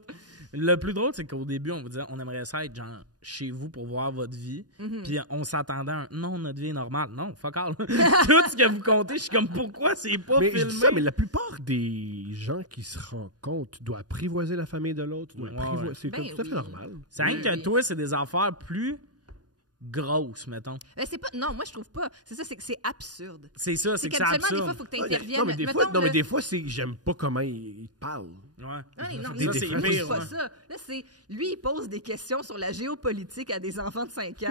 Le plus drôle, c'est qu'au début, on vous disait, on aimerait ça être genre chez vous pour voir votre vie. Puis on s'attendait à un non, notre vie est normale. Non, fuck all. Tout ce que vous comptez, je suis comme pourquoi c'est pas Mais filmé. je dis ça, mais la plupart des gens qui se rencontrent doivent apprivoiser la famille de l'autre. Ouais. C'est comme tout à fait normal. C'est rien que toi, c'est des affaires plus grosses, mettons. C'est pas... Non, moi, je trouve pas. C'est ça, c'est que c'est absurde. C'est ça, c'est que c'est qu'habituellement, absurde. des fois, il faut que tu interviennes. Non, mais des fois, c'est j'aime pas comment ils parlent. Ouais. Non, Ça, c'est c'est pire, pas ouais. ça. Là, c'est... Lui, il pose des questions sur la géopolitique à des enfants de 5 ans.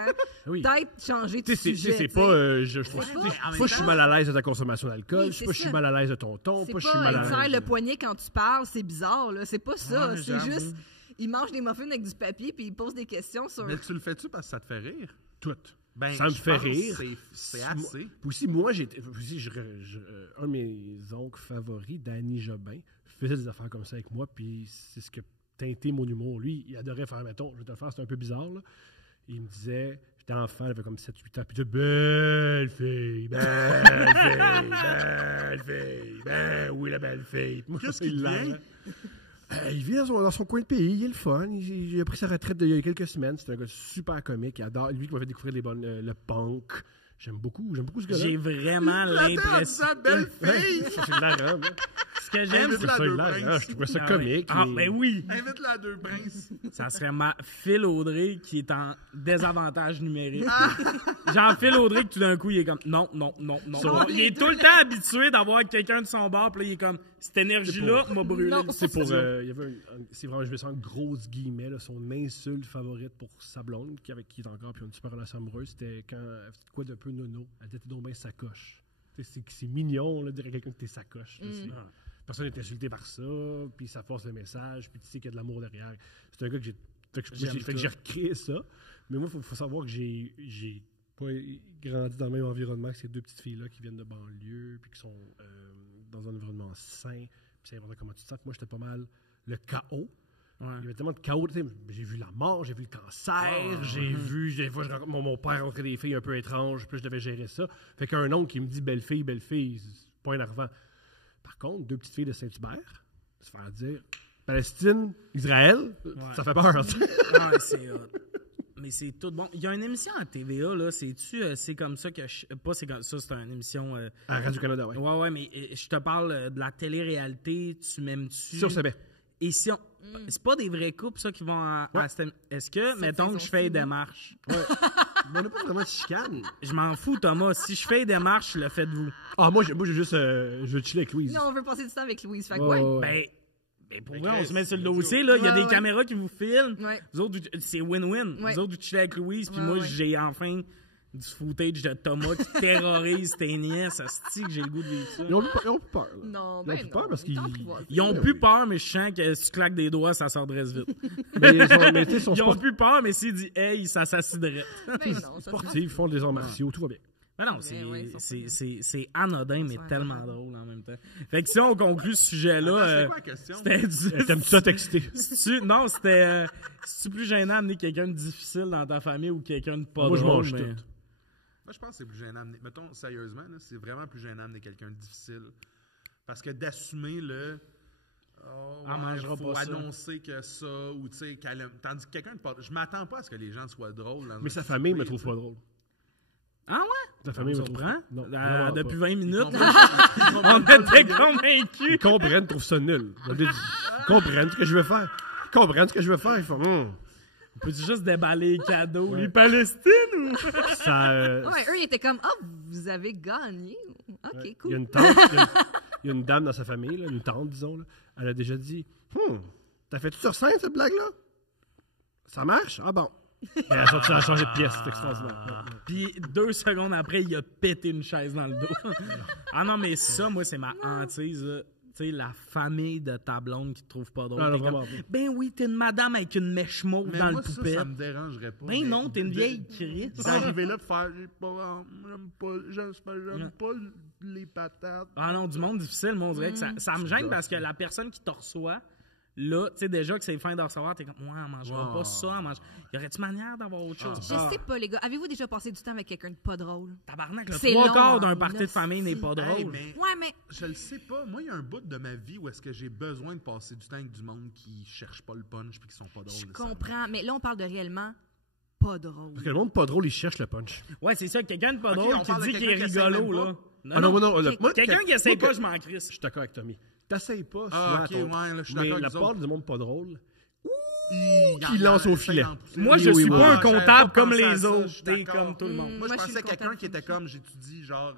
Oui. Peut-être changer de Tu sais, sujet. c'est pas... je pas- je suis mal à l'aise de ta consommation d'alcool. Oui, Je c'est suis ça. mal à l'aise de ton ton. C'est Je suis mal pas, il te à serre l'aise. le poignet quand tu parles, c'est bizarre, là. C'est pas ça. Ouais, C'est j'avoue. juste, il mange des muffins avec du papier puis il pose des questions sur... Mais tu le fais-tu parce que ça te fait rire? Tout. Ben, Ça me je fait pense rire. que C'est assez. Puis aussi, moi, un de mes oncles favoris, Danny Jobin, faisait des affaires comme ça avec moi, puis c'est ce qui a teinté mon humour. Lui, il adorait faire, mettons, je vais te le faire, c'est un peu bizarre, là. Il me disait, j'étais enfant, il avait comme 7-8 ans, puis il disait, belle fille, ben oui, la belle fille. Moi, Qu'est-ce c'est qu'il hilarant. devient? Il vit dans son coin de pays, il est le fun. Il a pris sa retraite il y a quelques semaines. C'est un gars super comique. Il adore. Lui qui m'a fait découvrir le punk. J'aime beaucoup ce gars-là. J'ai vraiment l'impression. Sa belle fille! Ça, c'est hilarant. moi. Ce que j'aime, Invite-la c'est à deux hilarant. princes. Je trouvais ça Ah, comique. Ah, mais- ben oui! Invite-la à deux princes. Ça serait Phil Audrey qui est en désavantage numérique. Genre Phil Audrey que tout d'un coup, il est comme non. Il est tout le temps habitué d'avoir quelqu'un de son bord, puis là, il est comme cette énergie-là m'a brûlé. Non. C'est pour. Il y avait c'est vraiment, je vais ça en grosses guillemets, là, son insulte favorite pour sa blonde, avec qui il est encore, puis une super relation amoureuse, c'était quand elle faisait quoi de peu nono. Elle était donc bien sacoche. C'est mignon, là, de dire à quelqu'un que t'es sacoche. Personne n'est insulté par ça, puis ça force le message, puis tu sais qu'il y a de l'amour derrière. C'est un gars que j'ai recréé ça. Mais moi, il faut savoir que j'ai pas grandi dans le même environnement que ces deux petites filles-là qui viennent de banlieue, puis qui sont dans un environnement sain, puis c'est important comment tu te sens. Moi, j'étais pas mal le chaos. Ouais. Il y avait tellement de chaos. Tu sais, j'ai vu la mort, j'ai vu le cancer, j'ai vu... Des fois, mon père rentrait des filles un peu étranges, puis je devais gérer ça. Fait qu'un oncle qui me dit « belle fille, c'est pas énervant ». Par contre, deux petites filles de Saint-Hubert, se faire dire Palestine, Israël, ça fait peur. Ah, c'est hot. Mais c'est tout bon. Il y a une émission à TVA, là. C'est comme ça que... Pas c'est comme ça, c'est une émission... À Radio-Canada, oui. Ouais, mais je te parle de la télé-réalité. Tu m'aimes-tu? Sur CB. Et si on... C'est pas des vrais couples, ça, qui vont à Est-ce que, mettons que je fais des démarches? Ouais. Mais on n'a pas vraiment de chicane. Je m'en fous, Thomas. Si je fais des démarches, le faites-vous. Ah, moi, j'ai juste... je veux chiller avec Louise. Non, on veut passer du temps avec Louise. Fait que Ouais. Ben, pour vrai, on se met sur le dossier, là. Il y a des caméras qui vous filment. Ouais. Vous autres, c'est win-win. Ouais. Vous autres, vous chillez avec Louise, puis Ouais, moi, ouais. j'ai enfin du footage de Thomas qui terrorise tes nièces. Asti que j'ai le goût de vivre ça. Ils ont plus peur. Là. Non, Ils ont plus peur parce qu'ils... Ils ont plus peur, mais je sens que si tu claques des doigts, ça s'ordresse vite. Mais ils Ils ont plus peur, mais s'il dit « Hey », ça s'assiderait. Ben non, ça sportifs, ils font des arts martiaux, tout va bien. Ben non, ouais, c'est anodin, mais Ouais, tellement ouais. drôle en même temps. Fait que si on conclut ce sujet-là... C'est quoi la question? c'était T'aimes ça texter? Non, c'était... C'est-tu plus gênant d'amener quelqu'un de difficile dans ta famille ou quelqu'un de pas Moi, je drôle, mange mais... tout. Moi, je pense que c'est plus gênant. Mettons, sérieusement, là, c'est vraiment plus gênant d'amener quelqu'un de difficile. Parce que d'assumer le... mangera faut pas ça. annoncer que ça, ou tu sais, tandis que quelqu'un de pas... Je m'attends pas à ce que les gens soient drôles. Mais sa famille me trouve pas drôle. Ah ouais? Ta famille me trouve surprend? Non, vraiment Depuis pas. 20 minutes, Ils on était convaincus. Ils comprennent, trouvent ça nul. Ils comprennent ce que je veux faire. Ils comprennent ce que je veux faire. Ils font... On peut juste déballer les cadeaux? Les Palestines ou... Ça... Ouais, eux, ils étaient comme, oh, vous avez gagné. OK, Il y a cool. une tante, il y a une dame dans sa famille, là, une tante, disons, là, elle a déjà dit t'as fait tout sur scène, cette blague-là? Ça marche? Ah bon. Et elle a changé de pièce, c'est extraordinaire. Puis 2 secondes après, il a pété une chaise dans le dos. Ah non, mais ça, moi, c'est ma hantise. là. Tu sais, la famille de ta blonde qui te trouve pas drôle. Ah, non, T'es vraiment comme, pas. ben oui, t'es une madame avec une mèche mauve Mais dans moi, le poupette. ça me dérangerait pas. Ben mais non, t'es une vieille crise. D'arriver là pour faire, j'aime pas les patates. Ah non, du monde difficile, moi, on dirait que ça me gêne parce que la personne qui te reçoit, là, tu sais, déjà que c'est fin de recevoir, t'es comme, ouais, on mangera pas ça, Y aurait-tu manière d'avoir autre chose? Je sais pas, les gars. Avez-vous déjà passé du temps avec quelqu'un de pas drôle? Tabarnak, le C'est 3 long, quarts d'un hein, party de famille n'est pas drôle. Hey, mais Ouais, mais je le sais pas. Moi, il y a un bout de ma vie où est-ce que j'ai besoin de passer du temps avec du monde qui cherche pas le punch puis qui sont pas drôles. je nécessairement. comprends. Mais là, on parle de réellement pas drôle. Parce que le monde pas drôle, il cherche le punch. Ouais, c'est ça, quelqu'un de pas Ok, drôle on qui parle de dit qu'il est quelqu'un qui essaie rigolo, même là. pas. Ah non, moi, Quelqu'un qui essaie moi, pas, je m'en crisse. Je suis d'accord avec Tommy. T'essayes pas, Ah, soit ok, ouais, là, je suis mais d'accord la avec vous part autres. du monde pas drôle, Il lance au filet. Moi, je Oui, suis oui, pas oui. un comptable comme J'avais pas les pensé à ça, autres. je suis T'es d'accord. comme tout le monde. Moi, je Moi, je suis pensais le quelqu'un comptable qui était aussi. comme, j'étudie genre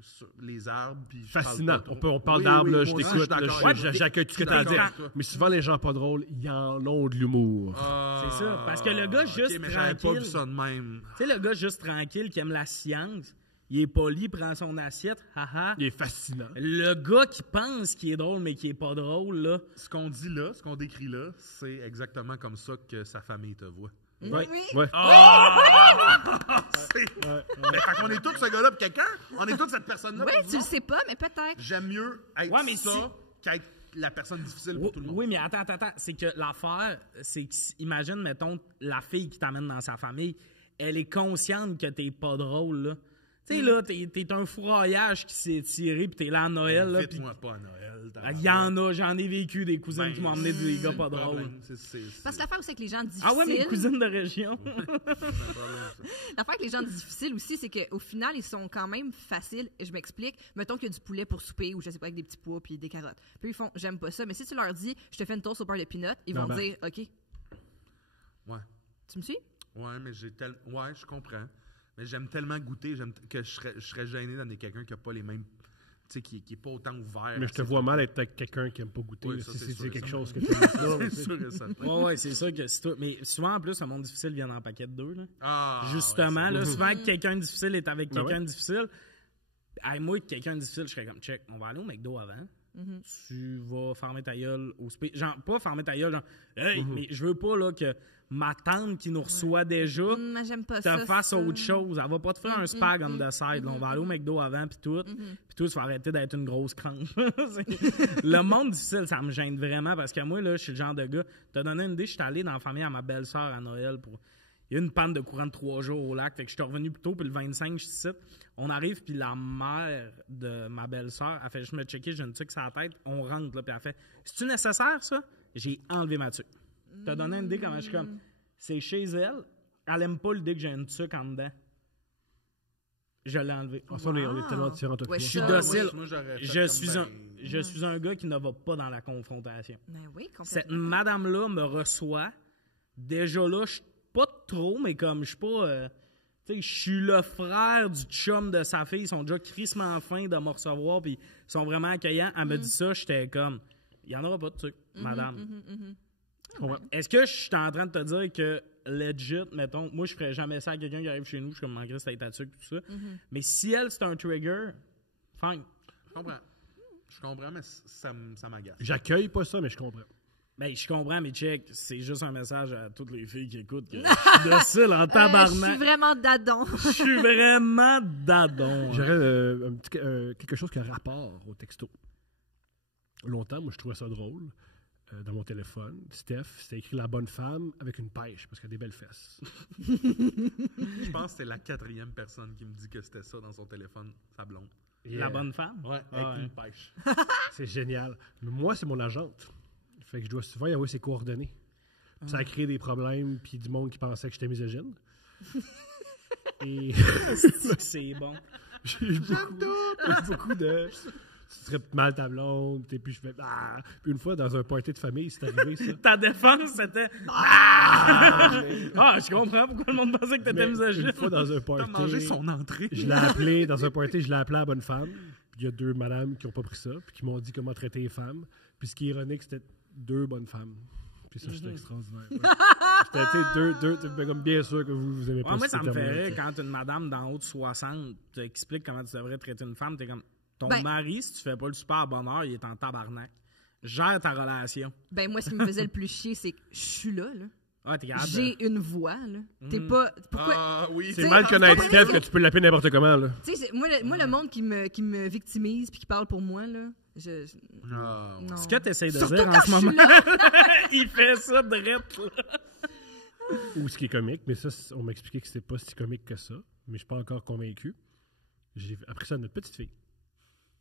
sur les arbres. Puis je fascinant. parle pas On trop. parle Oui, d'arbres, oui, là, je moi aussi, t'écoute, suis là, d'accord avec toi. j'accueille tout ce que Je t'as à suis d'accord dire. avec toi. Mais souvent, les gens pas drôles, ils en ont de l'humour. C'est ça, parce que le gars juste Ok, mais j'avais pas vu tranquille. ça de même. Tu sais, le gars juste tranquille qui aime la science, il est poli, il prend son assiette, haha. Il est fascinant. Le gars qui pense qu'il est drôle, mais qui est pas drôle, là. Ce qu'on dit là, ce qu'on décrit là, c'est exactement comme ça que sa famille te voit. Ouais. Oui. Ouais. Mais fait qu'on est tous ce gars-là pour quelqu'un, on est tous cette personne-là. Oui, pour vous tu le autres. sais pas, mais peut-être. J'aime mieux être Ouais, mais ça qu'être la personne difficile pour tout le monde. Oui, mais attends. C'est que l'affaire, c'est que, imagine, mettons, la fille qui t'amène dans sa famille, elle est consciente que t'es pas drôle, là. Tu sais, là, t'es un fourraillage qui s'est tiré, pis t'es là à Noël, là. Pis Invite-moi pas à Noël. il y en a, j'en ai vécu des cousines qui m'ont emmené des gars pas drôles. Parce que l'affaire aussi avec les gens difficiles. Ah ouais, mes cousines de région. L'affaire avec les gens difficiles aussi, c'est qu'au final, ils sont quand même faciles. Je m'explique. Mettons qu'il y a du poulet pour souper ou je sais pas, avec des petits pois puis des carottes. Puis ils font, j'aime pas ça. Mais si tu leur dis, je te fais une toast au beurre de peanut, ils vont dire, OK. Ouais. Tu me suis? Ouais, mais ouais, je comprends. Mais j'aime tellement goûter que je serais gêné d'amener quelqu'un qui a pas les mêmes. Tu sais, qui est pas autant ouvert. Mais je te vois mal être avec quelqu'un qui aime pas goûter. Oui, là, ça, si c'est sûr c'est et quelque certain. chose que tu aimes. C'est sûr et certain. Ouais, c'est ça que c'est tout. Mais souvent, en plus, le monde difficile vient en paquet de deux, là. Ah, Justement, ouais, là, souvent que quelqu'un de difficile est avec Ben quelqu'un de difficile. Hey, moi, quelqu'un de difficile, je serais comme, check, on va aller au McDo avant. Tu vas fermer ta gueule au spé. Genre, pas fermer ta gueule, genre, hey, mais je veux pas, là, que ma tante qui nous reçoit déjà Moi, j'aime pas ça. te fasse ça. autre chose. Elle va pas te faire un spag on the side. là. On va aller au McDo avant, puis tout. Puis tout, tu vas arrêter d'être une grosse cranche. Le monde difficile, ça me gêne vraiment, parce que moi, là, je suis le genre de gars. T'as donné une idée, je suis allé dans la famille à ma belle-sœur à Noël pour... Il y a eu une panne de courant de 3 jours au lac. Fait que je suis revenu plus tôt, puis le 25, je suis ici. On arrive, puis la mère de ma belle-sœur, elle fait juste me checker, j'ai une tuque sur la tête. On rentre, là, puis elle fait « C'est-tu nécessaire, ça? » J'ai enlevé ma tuque. T'as donné une idée comment je suis comme... C'est chez elle, Elle aime pas l'idée que j'ai une tuque en dedans. Je l'ai enlevé. En fait, on est tellement différents. toi, Ouais, puis Je suis ça, docile. oui. Moi, j'aurais fait Je comme suis, ben- je suis un gars qui ne va pas dans la confrontation. Ben oui, Cette complètement. madame-là me reçoit. Déjà là, je suis pas trop, mais comme je suis pas... tu sais, je suis le frère du chum de sa fille. Ils sont déjà crissement fins de me recevoir, puis ils sont vraiment accueillants. Elle me dit ça, j'étais comme... Il y en aura pas de truc, madame. Ouais. Est-ce que je suis en train de te dire que, legit, mettons, moi, je ferais jamais ça à quelqu'un qui arrive chez nous, je suis comme, malgré cette tatuque tout ça. Mais si elle, c'est un trigger, fine. Je comprends. Je comprends, mais ça m'agace. J'accueille pas ça, mais je comprends. Ben, je comprends, mais check, c'est juste un message à toutes les filles qui écoutent que je suis docile en Je tabarnak. suis vraiment dadon. Je suis vraiment dadon. J'aurais quelque chose qui a rapport au texto. Longtemps, moi, je trouvais ça drôle. Dans mon téléphone, Steph, c'était écrit « La bonne femme avec une pêche » parce qu'elle a des belles fesses. Je pense que c'est la 4e personne qui me dit que c'était ça dans son téléphone, sa blonde. La bonne femme? Ouais, Ah, avec ouais. une pêche. C'est génial. Mais moi, c'est mon agente. Fait que je dois souvent y avoir ses coordonnées. Puis ça a créé des problèmes, puis du monde qui pensait que j'étais misogyne. Et C'est bon. j'ai eu beaucoup de... Tu traites mal ta blonde, puis je fais... Ah! Puis une fois, dans un party de famille, c'est arrivé, ça. Ta défense, c'était... Ah, je comprends pourquoi le monde pensait que t'étais Mais misogyne. une fois, dans un T'as mangé party... son entrée. Je l'ai appelé, dans un party, je l'ai appelé à la bonne femme. Puis il y a 2 madames qui n'ont pas pris ça, puis qui m'ont dit comment traiter les femmes. Puis ce qui est ironique, c'était 2 bonnes femmes. Puis ça, c'était extraordinaire. Ouais. J'étais comme bien sûr que vous aimez pas Ouais, moi, ça me terme-là, ferait tu sais. quand une madame d'en haut de 60 t'explique comment tu devrais traiter une femme. T'es comme, ton Ben- mari, si tu fais pas le super bonheur, il est en tabarnak. Gère ta relation. Ben moi, ce qui me faisait le plus chier, c'est que je suis là. Ah, t'es capable de- J'ai une voix. Là. T'es pas... Pourquoi... Ah oui, C'est T'sais, mal connaître parce Steph que- que tu peux l'appeler n'importe comment, là. Tu sais, moi, le monde qui me victimise puis qui parle pour moi, là, Ah, ouais. non. Ce que tu essaies de Surtout dire quand en ce je suis moment, là. il fait ça direct. Là. Ou ce qui est comique, mais ça, on m'a expliqué que c'était pas si comique que ça. Mais je suis pas encore convaincu. J'ai appris ça à notre petite fille.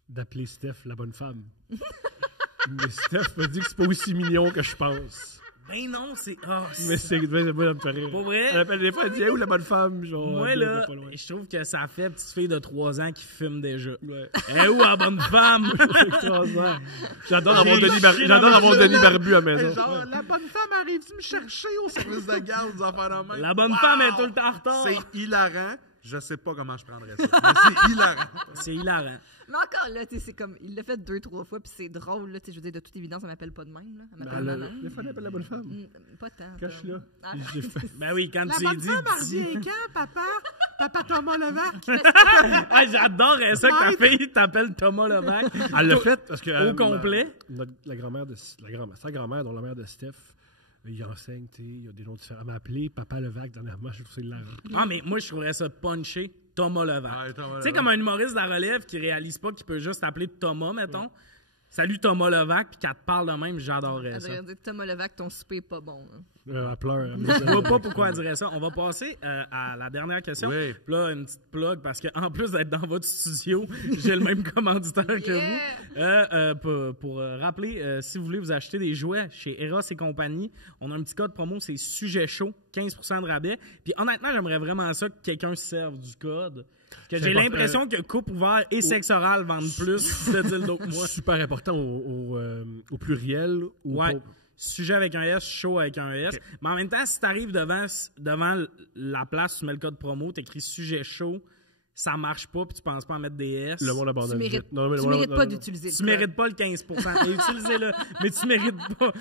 D'appeler Steph la bonne femme. Mais Steph m'a dit que c'est pas aussi mignon que je pense. Ben non, c'est... Oh, Mais c'est moi, ça me fait rire. Pour vrai? Elle appelle des fois, elle dit hey, où la bonne femme? Genre, Moi, elle là, va pas loin. je trouve que ça fait petite fille de 3 ans qui fume déjà. Ouais. Eh où, la bonne femme? Extraordinaire. J'adore J'ai avoir Denis, chié dans j'adore ma avoir gueule. Denis Barbu à la maison. Genre, la bonne femme arrive-tu me chercher au service de garde, des affaires de même? La bonne Wow! femme est tout le temps en retard. C'est hilarant. Je sais pas comment je prendrais ça. Mais c'est hilarant. C'est hilarant. Mais encore là, tu sais, c'est comme... Il l'a fait 2-3 fois, puis c'est drôle, là. Tu sais, je veux dire, de toute évidence, elle m'appelle pas de même, là. Elle m'appelle maman. Des fois, elle appelle la bonne femme. Pas tant. Quand je suis là. Ah. Puis j'ai fait- Ben oui, quand tu lui dis... dis- quand, papa? Papa Thomas Levac? Ah, j'adorerais ça que ta fille t'appelle Thomas Levac. Elle l'a fait parce que. Au complet? La grand-mère de. Sa grand-mère, dont la mère de Steph, il enseigne, tu sais, il y a des noms différents. Elle m'a appelé Papa Levac dernièrement, je trouve ça hilarant. Ah, mais moi, je trouverais ça punché, Thomas Levac. Ouais, Thomas Tu sais, Levac. comme un humoriste de la relève qui réalise pas qu'il peut juste t'appeler Thomas, mettons. Salut Thomas Levac, puis qu'elle te parle de même, j'adorerais Elle ça. devrait dire Thomas Levac, ton souper est pas bon. Hein. Elle pleure. Je vois pas pourquoi elle dirait ça. On va passer à la dernière question. Oui. Puis là, une petite plug, parce qu'en plus d'être dans votre studio, j'ai le même commanditaire que vous. Pour rappeler, si vous voulez vous acheter des jouets chez Eros et compagnie, on a un petit code promo, c'est sujet chaud, 15% de rabais. Puis honnêtement, j'aimerais vraiment ça que quelqu'un se serve du code. Parce que j'ai important. l'impression que coupe ouvert et sexe oral vendent plus de dildo que moi. Super important au pluriel. Ou Ouais. Sujet avec un S, chaud avec un S. Okay. Mais en même temps, si tu arrives devant la place, tu mets le code promo, tu écris sujet chaud, ça marche pas, puis tu penses pas en mettre des S. Le monde abandonne. Tu mérites, vite. Non, mais le tu monde mérites pas abandonne. d'utiliser Tu le code. mérites pas le 15%. Utilisez-le, mais tu mérites pas.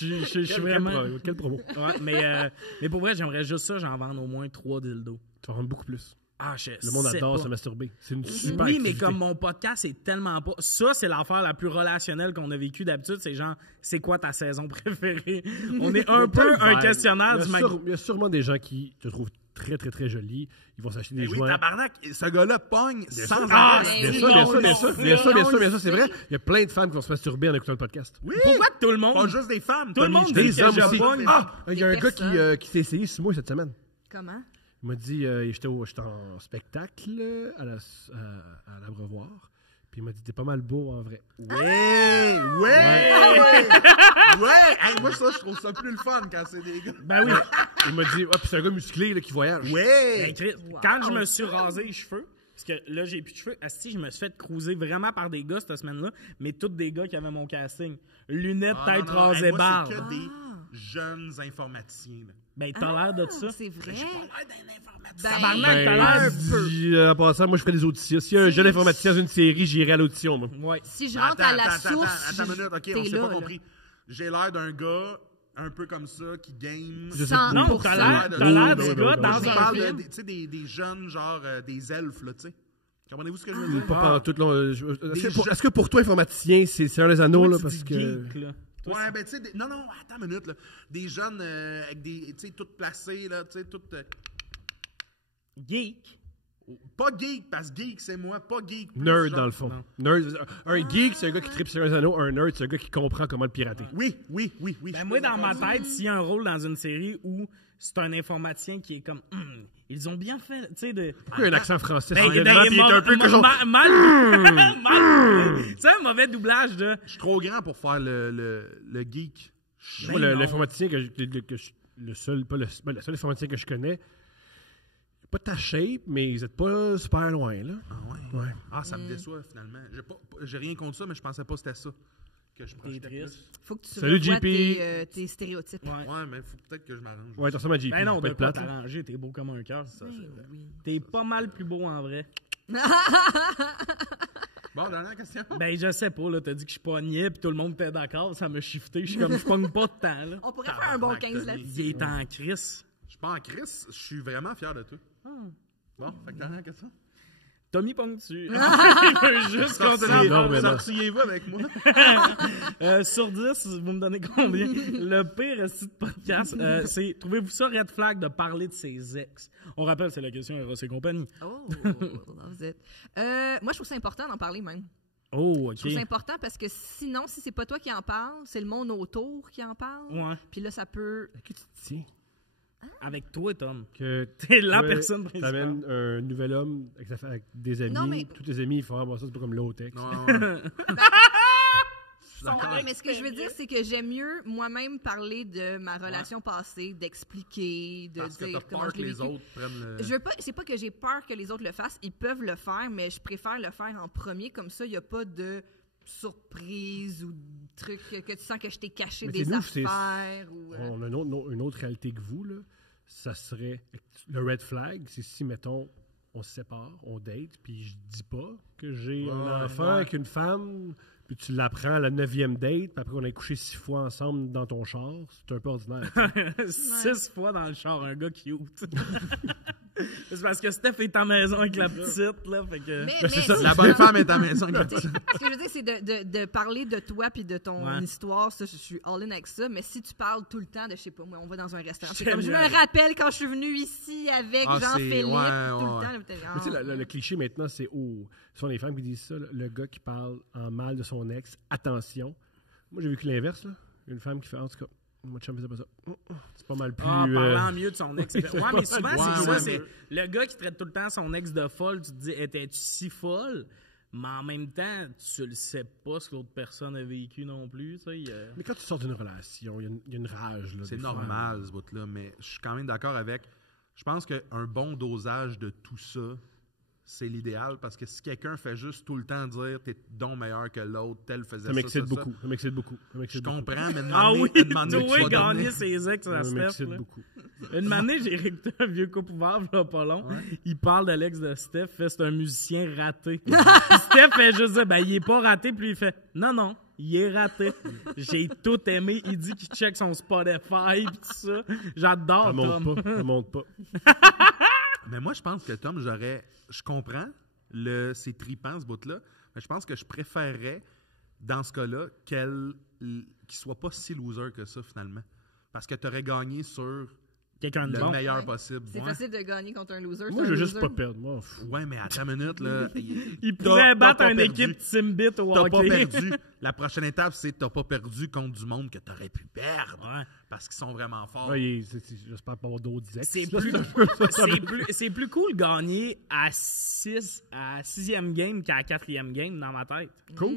Je suis vraiment. Quel promo? Ouais, mais pour vrai, j'aimerais juste ça, j'en vends au moins 3 dildos. Tu vas vendre beaucoup plus. Ah, je Le monde sais adore pas. se masturber. C'est une super Oui, mais activité. comme mon podcast est tellement pas. Ça, c'est l'affaire la plus relationnelle qu'on a vécue d'habitude. C'est genre, c'est quoi ta saison préférée? On est un peu un questionnaire du mag. Il y a sûrement des gens qui te trouvent très, très, très jolie. Ils vont s'acheter des Mais oui, jouets. tabarnak, ce gars-là pogne sans Ah, arrêt. ben Bien oui, sûr, bien on sûr, bien le sûr, sait, bien sûr, bien on sûr, le bien sûr, c'est sait. vrai. Il y a plein de femmes qui vont se masturber en écoutant le podcast. Oui, Pourquoi que tout le pas monde. juste des femmes. Tout le Tommy, monde je dit dis que Des hommes je aussi. pogne. Ah! Il y a un Des gars personnes. qui s'est essayé sur moi cette semaine. Comment? Il m'a dit, j'étais en spectacle à l'Abreuvoir. Puis il m'a dit, t'es pas mal beau en vrai. Ouais! Ouais! Ouais! Hey, moi, ça, je trouve ça plus le fun quand c'est des gars. Ben oui. Il m'a dit, puis c'est un gars musclé là, qui voyage. Ouais! Ben, Chris, Wow. quand je me suis rasé les cheveux, parce que là, j'ai plus de cheveux, asti, je me suis fait cruiser vraiment par des gars cette semaine-là, mais tous des gars qui avaient mon casting. Lunettes, Ah, tête non, non, non. rasée, Hey, moi, barbe. c'est que des jeunes informaticiens. Là. Ben, t'as l'air de ça. C'est vrai. J'ai pas l'air d'un informaticien. Ben, Tabarnak, t'as l'air un peu. En passant, moi, je ferais des auditions. S'il y a un jeune informaticien dans une série, j'irai à l'audition, moi. Ouais. Si je rentre à la source, Attends une minute, ok, t'es on s'est là, pas là. compris. J'ai l'air d'un gars un peu comme ça qui game. Je sais Sans- pas. Non, pour t'as ça. l'air de- t'as l'air de- du de- gars de- dans Je un parle film. de, tu sais, des jeunes, genre des elfes, là, tu sais. Comprenez-vous ce que je veux dire? Pas par tout, là. Des Est-ce que pour toi, informaticien, c'est un des anneaux, Toi, là, tu parce dis que. geek, là. Toi, Ouais, ben, tu sais, non, attends une minute, là. Des jeunes avec des, tu sais, toutes placées, là, tu sais, toutes. geek. Pas geek, parce que geek, c'est moi, pas geek. plus, Nerd, genre. dans le fond. non. Nerd, un geek, c'est un gars qui tripe sur un anneau. Un nerd, c'est un gars qui comprend comment le pirater. Oui. Ben, moi, dans ma tête, s'il y a un rôle dans une série où c'est un informaticien qui est comme, ils ont bien fait, tu sais, de. Pourquoi il y a un accent français? Ben, soudainement, puis il est un peu que genre. C'est un mauvais doublage, là. Je suis trop grand pour faire le geek. Moi, Ben non. l'informaticien le seul informaticien que je connais, pas ta shape, mais vous êtes pas super loin, là. Ah ouais? Ouais. Ah, ça me déçoit, finalement. J'ai rien contre ça, mais je pensais pas que c'était ça que je projetais triste. plus. faut que tu Salut, revoies JP. tes stéréotypes. Ouais. Ouais, mais faut peut-être que je m'arrange. Ouais, tu ressembles à JP. Ben non, pas de de quoi plate. là. t'arranger, t'es beau comme un cœur. Ça, c'est vrai. T'es pas mal plus beau en vrai. Bon, dernière question. Ben, je sais pas, là, t'as dit que je pognais, puis tout le monde était d'accord, ça m'a shifté. Je suis comme, je pogne pas de temps, là. On pourrait faire un bon 15 là-dessus. Il est en crise. Je suis pas en crise, je suis vraiment fier de toi. Bon, fait que dernière question. Tommy ponctue. Il veut juste continuer. énormément. Sortiez-vous avec moi. Sur 10, vous me donnez combien? Le pire esti de podcast, c'est, trouvez-vous ça red flag de parler de ses ex? On rappelle, c'est la question Eros et compagnie. Oh, loves it. Moi, je trouve ça important d'en parler même. Oh, Je trouve ça OK. important parce que sinon, si c'est pas toi qui en parle, c'est le monde autour qui en parle. Ouais. Puis là, ça peut... À qui tu te tiens? Avec toi, Tom. Que T'es la ouais, personne principale. T'amènes un nouvel homme avec des amis. Non, mais- Tous tes amis, ils font ça, c'est pas comme low-tech. Non. Je suis d'accord. Ouais, mais ce que je veux dire, c'est que j'aime mieux moi-même parler de ma relation passée, d'expliquer, de Parce que dire t'as comment peur je que l'ai les vécu. autres prennent le... Je veux pas, c'est pas que j'ai peur que les autres le fassent, ils peuvent le faire, mais je préfère le faire en premier, comme ça, il n'y a pas de surprise ou de truc que tu sens que je t'ai caché Mais des c'est nous, c'est- affaires. Ou, On a une autre réalité que vous, là. Ça serait. Le red flag, c'est si, mettons, on se sépare, on date, puis je dis pas que j'ai un enfant avec une femme, puis tu l'apprends à la 9e date, puis après on a couché 6 fois ensemble dans ton char. C'est un peu ordinaire. 6 fois dans le char, un gars cute. C'est parce que Steph est à la maison avec la petite, là, fait que... mais c'est ça. La bonne femme est à la maison. comme ça. ce que je veux dire, c'est de parler de toi puis de ton Ouais. histoire. Ça, je suis all-in avec ça. Mais si tu parles tout le temps de, je sais pas, moi, on va dans un restaurant. C'est Génial. comme, je me rappelle quand je suis venue ici avec Ah, Jean-Philippe c'est- tout ouais, le ouais. temps. là, t'es genre, Mais tu sais, le cliché maintenant, c'est ce sont les femmes qui disent ça, là, le gars qui parle en mal de son ex, attention. Moi, j'ai vécu l'inverse, là. Une femme qui fait, en tout cas, moi, chum faisait pas ça. C'est pas mal plus. Ah, parlant mieux de son ex. oui, Ouais, mais souvent, ouais, c'est ouais, ça. C'est le gars qui traite tout le temps son ex de folle. Tu te dis, étais-tu si folle? Mais en même temps, tu le sais pas ce que l'autre personne a vécu non plus. Tu sais, Mais quand tu sors d'une relation, il y a une rage. Là, C'est des fois. normal, ce bout-là, mais je suis quand même d'accord avec... Je pense qu'un bon dosage de tout ça, c'est l'idéal, parce que si quelqu'un fait juste tout le temps dire « t'es donc meilleur que l'autre, tel faisait Ça ça, m'excite ça, beaucoup. ça. Ça m'excite beaucoup. Je comprends, mais Ah oui, demander, demander que tu Joey vas gagner donner. ses ex à Ça Steph. m'excite là. beaucoup. Une année, j'ai réécouté un vieux couple ouvert, là, pas long. Il parle de l'ex de Steph, fait c'est un musicien raté. Puis Steph fait juste dire, ben, il est pas raté, puis il fait, non, il est raté. J'ai tout aimé. Il dit qu'il check son Spotify, pis tout ça. J'adore Ça Tom. monte pas. Ça monte pas. Mais moi, je pense que Tom, je comprends, c'est tripant, ce bout-là, mais je pense que je préférerais, dans ce cas-là, qu'il soit pas si loser que ça, finalement. Parce que tu aurais gagné sur Quelqu'un de le bon. meilleur Ouais. possible. C'est Ouais. facile de gagner contre un loser. Moi, c'est je un veux juste loser. pas perdre. Moi, Ouais, mais à ta minute, là. Il pourrait battre pas une perdu. équipe Timbit au T'as hockey. pas perdu. La prochaine étape, c'est que t'as pas perdu contre du monde que t'aurais pu perdre. Ouais. parce qu'ils sont vraiment forts. Ouais, j'espère pas avoir d'autres ex. C'est plus cool gagner à 6e game qu'à 4e game dans ma tête. Cool.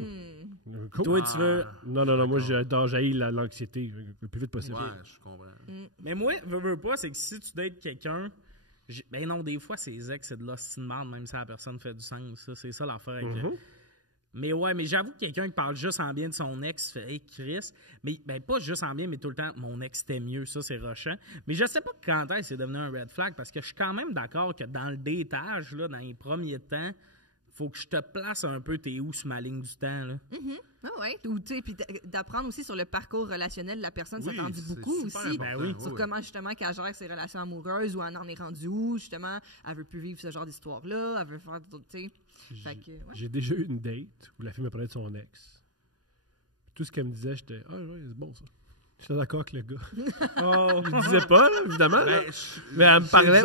Cool. Toi, tu veux... Non, moi, j'haïs l'anxiété le plus vite possible. Ouais, je comprends. Mais moi, veux pas, c'est que si tu dates quelqu'un... Ben non, des fois, ces ex, c'est de l'hostie de merde, même si la personne fait du sens. Ça, c'est ça l'affaire avec... Mais ouais, mais j'avoue que quelqu'un qui parle juste en bien de son ex fait hey, Chris, mais ben pas juste en bien, mais tout le temps, mon ex c'était mieux, ça c'est rushant. Mais je sais pas quand est-ce que c'est devenu un red flag, parce que je suis quand même d'accord que dans le datage, là, dans les premiers temps, faut que je te place un peu t'es où sur ma ligne du temps, là. Ah ouais. Ou tu sais, puis d'apprendre aussi sur le parcours relationnel de la personne, ça Oui, t'en dit c'est beaucoup super aussi. important, oui. Sur comment justement qu'elle gère ses relations amoureuses, ou elle en est rendue où, justement, elle veut plus vivre ce genre d'histoire-là, elle veut faire d'autres, tu sais. J'ai déjà eu une date où la fille me parlait de son ex. Tout ce qu'elle me disait, j'étais « Ah ouais, c'est bon ça. » J'étais d'accord avec le gars. Je le disais pas, là, évidemment. Là. Mais elle me parlait.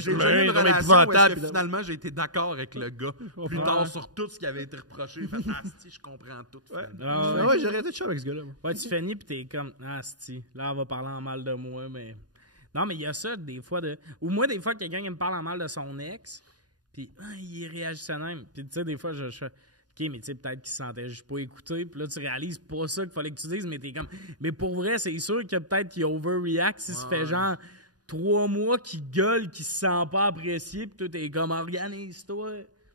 J'ai déjà eu une relation où est-ce que finalement j'ai été d'accord avec le gars. Plus tard sur tout ce qui avait été reproché. J'ai fait « Ah, si, je comprends tout. » Ouais, j'ai arrêté de chier avec ce gars-là. Ouais, tu finis pis t'es comme ah si, là elle va parler en mal de moi, mais non, mais il y a ça des fois de ou moi des fois quelqu'un qui me parle en mal de son ex, puis il réagissait même, puis tu sais des fois je fais OK, mais tu sais peut-être qu'il se sentait juste pas écouté, puis là tu réalises pas ça qu'il fallait que tu dises, mais t'es comme mais pour vrai, c'est sûr que peut-être qu'il overreact si ça fait genre 3 mois qu'il gueule, qu'il se sent pas apprécié, puis toi t'es comme organise-toi.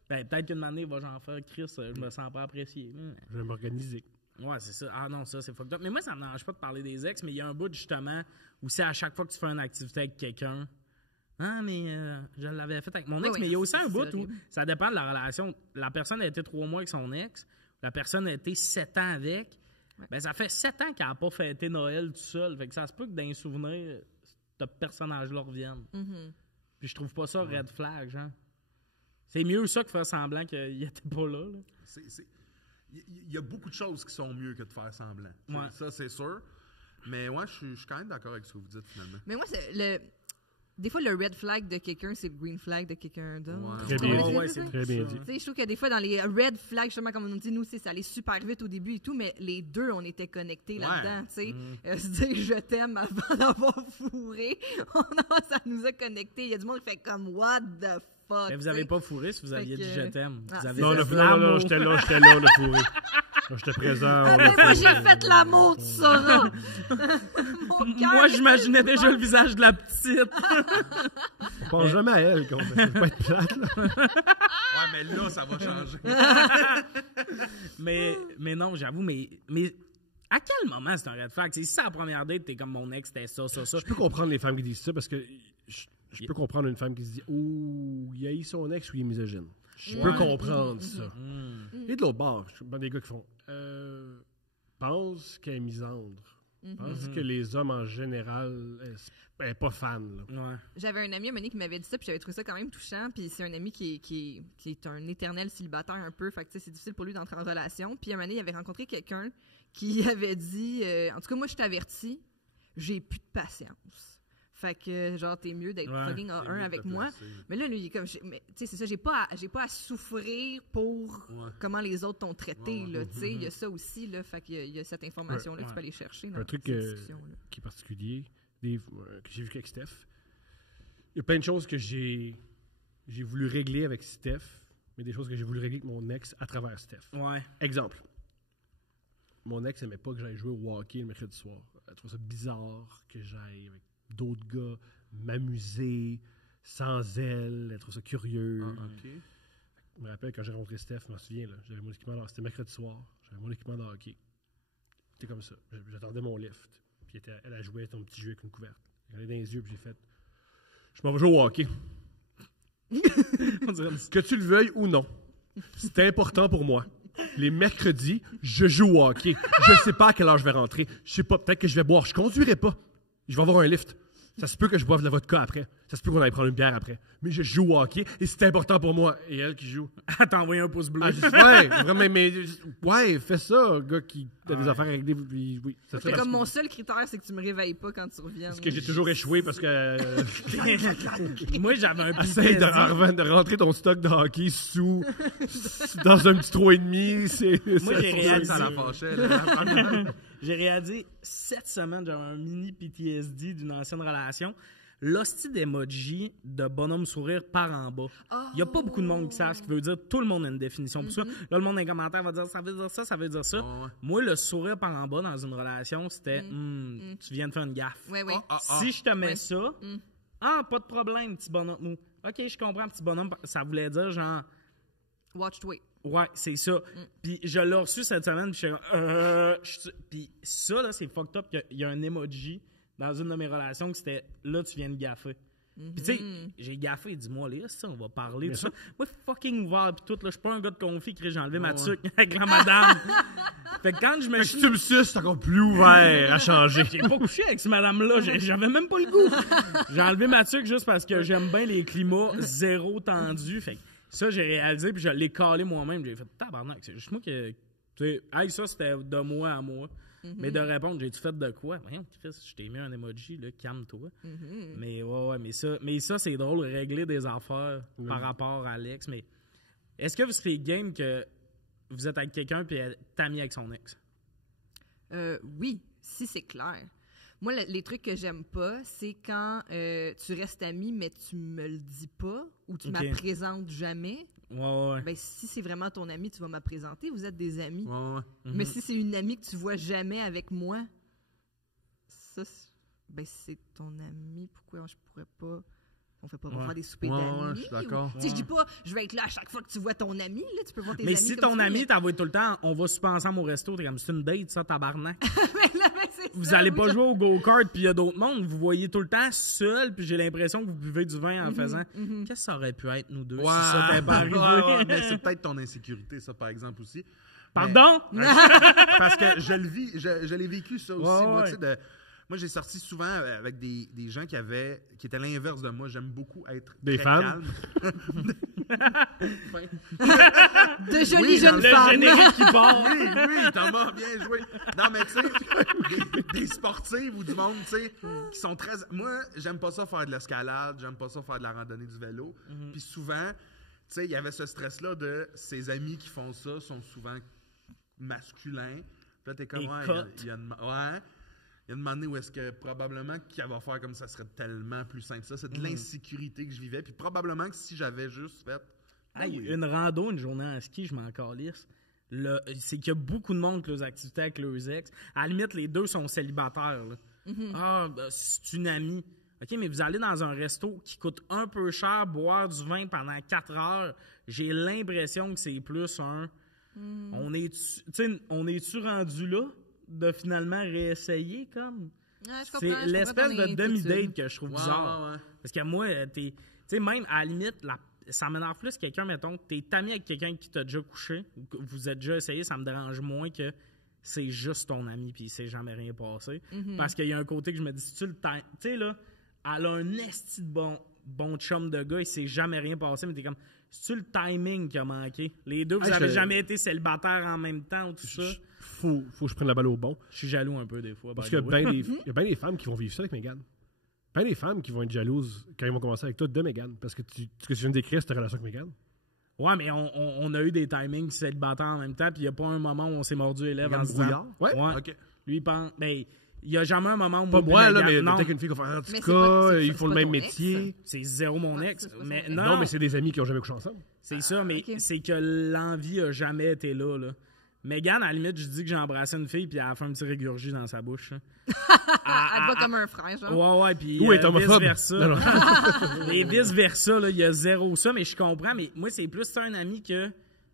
Ben peut-être qu'une année il va genre faire Chris, je me sens pas apprécié. Je vais m'organiser. Ouais, c'est ça. Ah non, ça, c'est fucked up. Mais moi, ça me dérange pas de parler des ex, mais il y a un bout, justement, où c'est à chaque fois que tu fais une activité avec quelqu'un. Ah, mais je l'avais fait avec mon ex. Oui, mais il y a aussi un bout où horrible. ça dépend de la relation. La personne a été 3 mois avec son ex. La personne a été 7 ans avec. Ouais. Ben, ça fait 7 ans qu'elle n'a pas fêté Noël tout seul. Fait que ça se peut que dans les souvenirs, ce personnage-là revienne. Puis je trouve pas ça red flag, genre. C'est mieux ça que faire semblant qu'il était pas là. Il y a beaucoup de choses qui sont mieux que de faire semblant. Ouais. Ça, c'est sûr. Mais ouais, je suis quand même d'accord avec ce que vous dites, finalement. Mais moi, des fois, le red flag de quelqu'un, c'est le green flag de quelqu'un d'autre. Ouais. Très bien Oh, dit. ouais, c'est Très bien dit. Tu sais, je trouve que des fois, dans les red flags, justement, comme on dit, nous, ça allait super vite au début et tout, mais les deux, on était connectés là-dedans, tu sais. Se dire je t'aime avant d'avoir fourré, ça nous a connectés. Il y a du monde qui fait comme what the fuck. Mais vous avez pas fourré si vous aviez dit je t'aime. Vous avez Non, fait non, j'étais là, on a fourré. J'étais présent. Ah, mais moi, j'ai fait l'amour, tu sauras. Moi, j'imaginais déjà le visage de la petite. On pense jamais à elle, ça peut pas être plate, là. Ouais, mais là, ça va changer. mais non, j'avoue, mais à quel moment c'est un red flag? Si c'est la première date, t'es comme mon ex, c'était ça. Je peux comprendre les femmes qui disent ça parce que je peux comprendre une femme qui se dit oh, il haït son ex ou il est misogyne. Je peux comprendre ça. Et de l'autre bord, je vois des gars qui font pense qu'elle est misandre. Pense que les hommes en général elle est pas fan. Là. Ouais. J'avais un ami à un moment donné qui m'avait dit ça, puis j'avais trouvé ça quand même touchant. Puis c'est un ami qui est un éternel célibataire un peu, fait que c'est difficile pour lui d'entrer en relation. Puis à un moment donné, il avait rencontré quelqu'un qui avait dit en tout cas, moi, je t'avertis, j'ai plus de patience. Fait que, genre, t'es mieux d'être fucking à un avec moi. Mais là, lui, il est comme, tu sais, c'est ça, j'ai pas à souffrir pour comment les autres t'ont traité, là, tu sais. Il y a ça aussi, là. Fait qu'il y a cette information-là que tu peux aller chercher dans un truc cette discussion-là. qui est particulier, que j'ai vu avec Steph. Il y a plein de choses que j'ai voulu régler avec Steph, mais des choses que j'ai voulu régler avec mon ex à travers Steph. Ouais. Exemple. Mon ex n'aimait pas que j'aille jouer au hockey le mercredi soir. Elle trouvait ça bizarre que j'aille avec d'autres gars m'amuser sans elle. Elle trouve ça curieux. Okay. Je me rappelle quand j'ai rencontré Steph, je m'en souviens, là, j'avais mon équipement c'était mercredi soir, j'avais mon équipement de hockey. C'était comme ça. J'attendais mon lift. Puis elle a joué ton petit jeu avec une couverte. J'ai regardé dans les yeux, puis j'ai fait je m'en vais jouer au hockey. Que tu le veuilles ou non, c'est important pour moi. Les mercredis, je joue au hockey. Je sais pas à quelle heure je vais rentrer. Je sais pas, peut-être que je vais boire. Je conduirai pas. Je vais avoir un lift. Ça se peut que je boive de la vodka après. Ça se peut qu'on aille prendre une bière après. Mais je joue au hockey et c'est important pour moi. Et elle qui joue. Elle t'a envoyé un pouce bleu. Ah, ouais, vraiment, mais ouais, fais ça, gars qui a des affaires avec des. Oui, ça C'est comme mon seul critère, c'est que tu me réveilles pas quand tu reviens. Parce que j'ai toujours échoué parce que. Moi, j'avais un Essaye de rentrer ton stock de hockey dans un petit 3,5. Moi, j'ai réalisé. Ça la fâchait, là. J'ai réalisé cette semaine, j'avais un mini PTSD d'une ancienne relation. L'hostie d'emoji de bonhomme sourire par en bas. Il n'y a pas beaucoup de monde qui savent ce qu'il veut dire. Tout le monde a une définition pour ça. Là, le monde dans les commentaires va dire ça veut dire ça, ça veut dire ça. Ouais. Moi, le sourire par en bas dans une relation, c'était tu viens de faire une gaffe. Oui. Si je te mets ça, pas de problème, petit bonhomme mou. OK, je comprends, petit bonhomme. Ça voulait dire genre. Watch to wait. Ouais, c'est ça. Puis je l'ai reçu cette semaine, puis puis ça, là, c'est fucked up qu'il y a un emoji dans une de mes relations que c'était là, tu viens de gaffer. Puis tu sais, j'ai gaffé, dis-moi, là, ça, on va parler de ça. Moi, fucking ouvert, puis tout, là, je suis pas un gars de conflit, j'ai enlevé ma tuque avec la madame. Fait que quand je me suis. Si tu me suces, c'est encore plus ouvert à changer. J'ai pas couché avec cette madame-là, j'avais même pas le goût. J'ai enlevé ma tuque juste parce que j'aime bien les climats zéro tendus. Fait que ça, j'ai réalisé, puis je l'ai calé moi-même. J'ai fait tabarnak, c'est juste moi qui. Tu sais, hey, ça, c'était de moi à moi. Mais de répondre, j'ai-tu fait de quoi? Voyons, Chris, je t'ai mis un emoji, là, calme-toi. Mais ouais, mais ça, c'est drôle, régler des affaires par rapport à l'ex. Mais est-ce que vous serez game que vous êtes avec quelqu'un puis t'as mis avec son ex? Oui, si c'est clair. Moi, les trucs que j'aime pas, c'est quand tu restes ami, mais tu me le dis pas ou tu m'as présentes jamais. Ouais. Ben, si c'est vraiment ton ami, tu vas me présenter. Vous êtes des amis. Ouais. Mais si c'est une amie que tu vois jamais avec moi, ça, c'est ton ami. Pourquoi je pourrais pas... On fait pas faire des soupers d'amis. Je suis d'accord. Je dis pas, je vais être là à chaque fois que tu vois ton ami. Là, tu peux voir tes amis. Mais si ton ami t'envoie tout le temps, on va super ensemble au resto, t'es comme, c'est une date, ça, tabarnak. Vous allez pas jouer au go-kart, puis il y a d'autres mondes. Vous voyez tout le temps seul, puis j'ai l'impression que vous buvez du vin en faisant. Qu'est-ce que ça aurait pu être, nous deux, si ça t'était pas arrivé? Mais c'est peut-être ton insécurité, ça, par exemple, aussi. Pardon? Parce que je le vis, je l'ai vécu, ça aussi. Moi, tu sais, moi, j'ai sorti souvent avec des gens qui étaient l'inverse de moi. J'aime beaucoup être des très femmes. Calme. De jolies jeunes le femmes. générique qui part. Oui, Thomas, bien joué. Non, mais tu sais, des sportives ou du monde, tu sais, qui sont très... Moi, j'aime pas ça faire de l'escalade, j'aime pas ça faire de la randonnée du vélo. Puis souvent, tu sais, il y avait ce stress-là de ses amis qui font ça sont souvent masculins. Puis là, t'es comme, il y a une moment donné où est-ce que probablement qu'elle va faire comme ça serait tellement plus simple. Ça, c'est de l'insécurité que je vivais. Puis probablement que si j'avais juste fait... Une rando, une journée en ski, je m'en calisse. C'est qu'il y a beaucoup de monde qui a leurs activités avec leurs ex. À la limite, les deux sont célibataires. C'est une amie. OK, mais vous allez dans un resto qui coûte un peu cher, boire du vin pendant 4 heures. J'ai l'impression que c'est plus un... On est-tu rendu là? De finalement réessayer comme c'est l'espèce de demi-date que je trouve bizarre. Parce que moi, tu sais, même à la limite, ça m'énerve plus quelqu'un, mettons, que t'es ami avec quelqu'un qui t'a déjà couché ou que vous êtes déjà essayé, ça me dérange moins que c'est juste ton ami puis il s'est jamais rien passé. Parce qu'il y a un côté que je me dis, si tu le tu sais, là, elle a un esti de bon chum de gars, il s'est jamais rien passé, mais t'es comme, c'est-tu le timing qui a manqué? Les deux, vous avez jamais été célibataires en même temps ou tout ça? Faut que je prenne la balle au bon. Je suis jaloux un peu des fois. Parce qu'il y a bien des femmes qui vont vivre ça avec Mégane. Bien des femmes qui vont être jalouses quand ils vont commencer avec toi de Mégane. Parce que ce que tu viens de décrire, c'est ta relation avec Mégane. Ouais, mais on a eu des timings célibataires en même temps, puis il n'y a pas un moment où on s'est mordu les lèvres en se disant... Ouais. OK. Lui, il pense... Ben, il n'y a jamais un moment où... Pas moi, là, mais non. peut-être qu'une fille qui va faire en tout cas, ils font le même métier. C'est zéro mon ex. Mais non, mais c'est des amis qui n'ont jamais couché ensemble. C'est ça, mais c'est que l'envie n'a jamais été là. Mégane, à la limite, je dis que j'ai embrassé une fille puis elle a fait un petit régurgie dans sa bouche. Elle te voit comme un frère, genre. Ouais, puis vice-versa. Et vice-versa, il y a zéro ça, mais je comprends. Mais moi, c'est plus un ami que...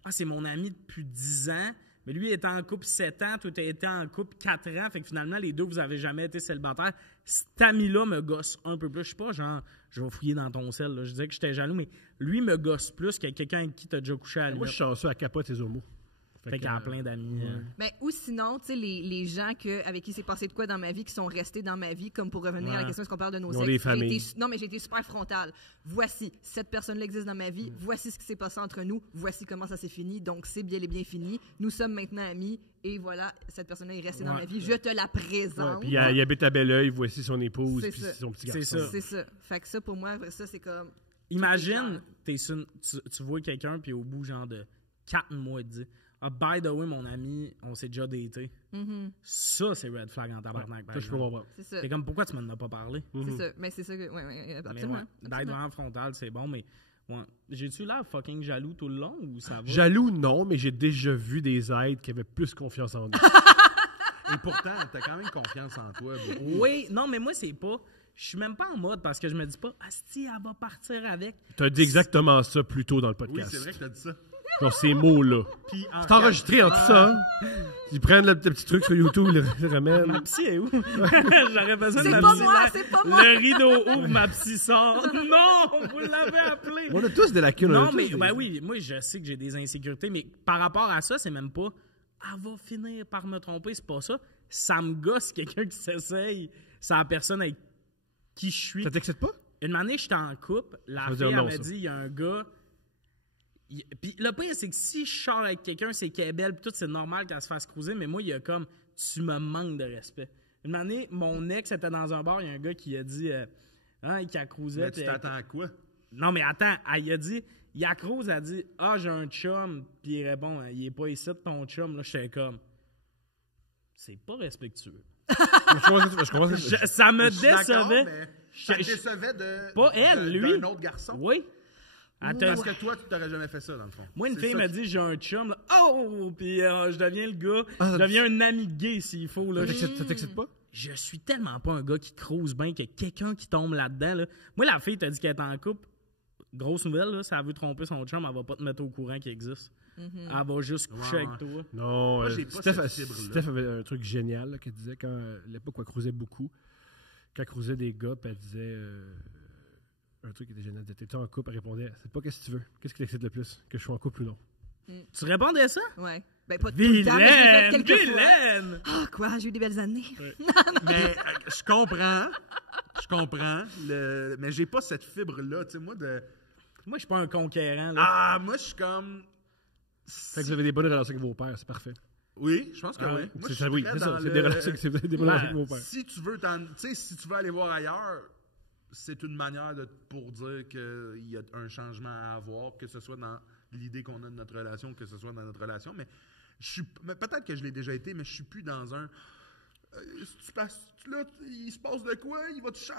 c'est mon ami depuis 10 ans, mais lui était en couple 7 ans, toi, t'as été en couple 4 ans, fait que finalement, les deux, vous avez jamais été célibataires. Cet ami-là me gosse un peu plus. Je sais pas, genre, je vais fouiller dans ton sel, là. Je disais que j'étais jaloux, mais lui me gosse plus que quelqu'un avec qui t'as déjà couché à la Moi, je suis chanceux à capote tes homos. Fait qu'il y a plein d'amis. Ben, ou sinon, tu sais, les gens avec qui s'est passé de quoi dans ma vie, qui sont restés dans ma vie, comme pour revenir à la question, est-ce qu'on parle de nos Ils ont ex? des familles. Non, mais j'ai été super frontale. Voici, cette personne-là existe dans ma vie. Voici ce qui s'est passé entre nous. Voici comment ça s'est fini. Donc, c'est bien et bien fini. Nous sommes maintenant amis. Et voilà, cette personne-là est restée dans ma vie. Je te la présente. Puis il habite à Belleuil, voici son épouse, C'est puis ça. son petit garçon. C'est ça. C'est ça. Fait que ça, pour moi, ça, c'est comme... Imagine, tu vois quelqu'un, puis au bout, genre de 4 mois, il te dit ah, by the way, mon ami, on s'est déjà daté. Ça, c'est red flag en tabarnak. Ça, je peux comprendre. C'est ça. C'est comme pourquoi tu m'en as pas parlé? C'est ça. Mais c'est ça que... Oui, absolument. D'être vraiment frontal, c'est bon, mais ouais. J'ai-tu l'air fucking jaloux tout le long ou ça va? Jaloux, non, mais j'ai déjà vu des aides qui avaient plus confiance en eux. Et pourtant, t'as quand même confiance en toi. beaucoup. Oui, non, mais moi, c'est pas... Je suis même pas en mode parce que je me dis pas Asti, elle va partir avec. Tu as dit exactement ça plus tôt dans le Oui, podcast. c'est vrai que t'as dit ça. Genre ces mots-là. Puis C'est enregistré en tout ça. Hein? Ils prennent le petit truc sur YouTube, ils le ramènent. Ma psy est où? J'aurais besoin de C'est ma pas psy. moi, c'est pas moi. Le rideau ouvre, ma psy sort. Non, vous l'avez appelé. On a tous des lacunes. Non, mais ben oui, moi, je sais que j'ai des insécurités, mais par rapport à ça, c'est même pas elle va finir par me tromper, c'est pas ça. Ça me gosse quelqu'un qui s'essaye. C'est la personne avec qui je suis. Ça t'excite pas? Une année, j'étais en couple. La Ça veut fille, dire elle non, m'a ça. dit, il y a un gars. Puis le pire, c'est que si je sors avec quelqu'un, c'est qu'elle est belle, puis tout, c'est normal qu'elle se fasse cruiser, mais moi, il y a comme, tu me manques de respect. Une année, mon ex était dans un bar, il y a un gars qui a dit, qui a cruisé. Mais tu t'attends à quoi? Non, mais attends, elle a dit, il a cruise, elle a dit, j'ai un chum, puis il répond, il est pas ici, ton chum, là, j'étais comme, c'est pas respectueux. Je comprends Ça me Je suis d'accord, décevait. mais ça te décevait Pas elle, lui. d'un autre garçon. Oui. Elle t'a Parce dit- que toi, tu t'aurais jamais fait ça, dans le fond. Moi, une C'est fille ça m'a qui- dit j'ai un chum, là. Oh! Puis je deviens le gars. Je deviens un ami gay s'il faut. Là. Ça t'excite pas? Je suis tellement pas un gars qui crouse bien que quelqu'un qui tombe là-dedans. Là. Moi, la fille t'a dit qu'elle est en couple. Grosse nouvelle, là, si elle veut tromper son chum, elle va pas te mettre au courant qu'il existe. Elle va juste coucher Ouais, avec toi. Non, Moi, j'ai pas Steph, cette fibre-là. Steph avait un truc génial là, qu'elle disait quand l'époque où elle cruisait beaucoup. Quand elle cruisait des gars, puis elle disait un truc qui était génial. Elle disait, t'es-tu en couple? Elle répondait, c'est pas qu'est-ce que tu veux. Qu'est-ce qui t'excite le plus? Que je sois en couple ou non? Tu répondais ça? Ouais. Ben, pas tout le temps, mais je l'ai fait Vilaine! quelques fois. Vilaine! Ah, quoi? J'ai eu des belles années. Mais je comprends. Je comprends. Mais j'ai pas cette fibre-là. Tu sais, moi, de. Moi, je suis pas un conquérant. Là. Ah, moi, je suis comme. Fait que vous avez des bonnes relations avec vos pères, c'est parfait. Oui, je pense que Ah oui. ouais? Moi, C'est je ça, suis oui, très c'est ça. dans C'est le- des relations des bonnes relations avec vos pères. Si tu veux si tu veux aller voir ailleurs, c'est une manière pour dire qu'il y a un changement à avoir, que ce soit dans l'idée qu'on a de notre relation, que ce soit dans notre relation. Mais peut-être que je l'ai déjà été, mais je suis plus dans un. Là, il se passe de quoi?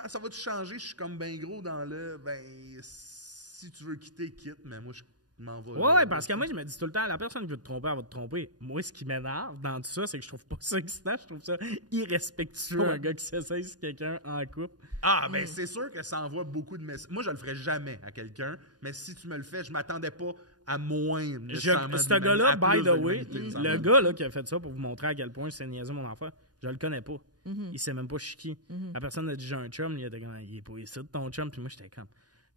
Ça va te changer? Je suis comme ben gros dans le. Ben, si tu veux quitter, quitte, mais moi, je m'en vais. Ouais, parce que moi, je me dis tout le temps, la personne qui veut te tromper, elle va te tromper. Moi, ce qui m'énerve dans tout ça, c'est que je trouve pas ça excitant, je trouve ça irrespectueux, un gars qui s'essaye sur quelqu'un en couple. Ah, ben c'est sûr que ça envoie beaucoup de messages. Moi, je le ferais jamais à quelqu'un, mais si tu me le fais, je m'attendais pas à moins. Ce gars-là, by the way, le gars là, qui a fait ça pour vous montrer à quel point c'est niaiseux mon enfant, je le connais pas. Il sait même pas je suis qui. La personne a dit j'ai un chum, il était comme il est pas ici de ton chum, puis moi j'étais comme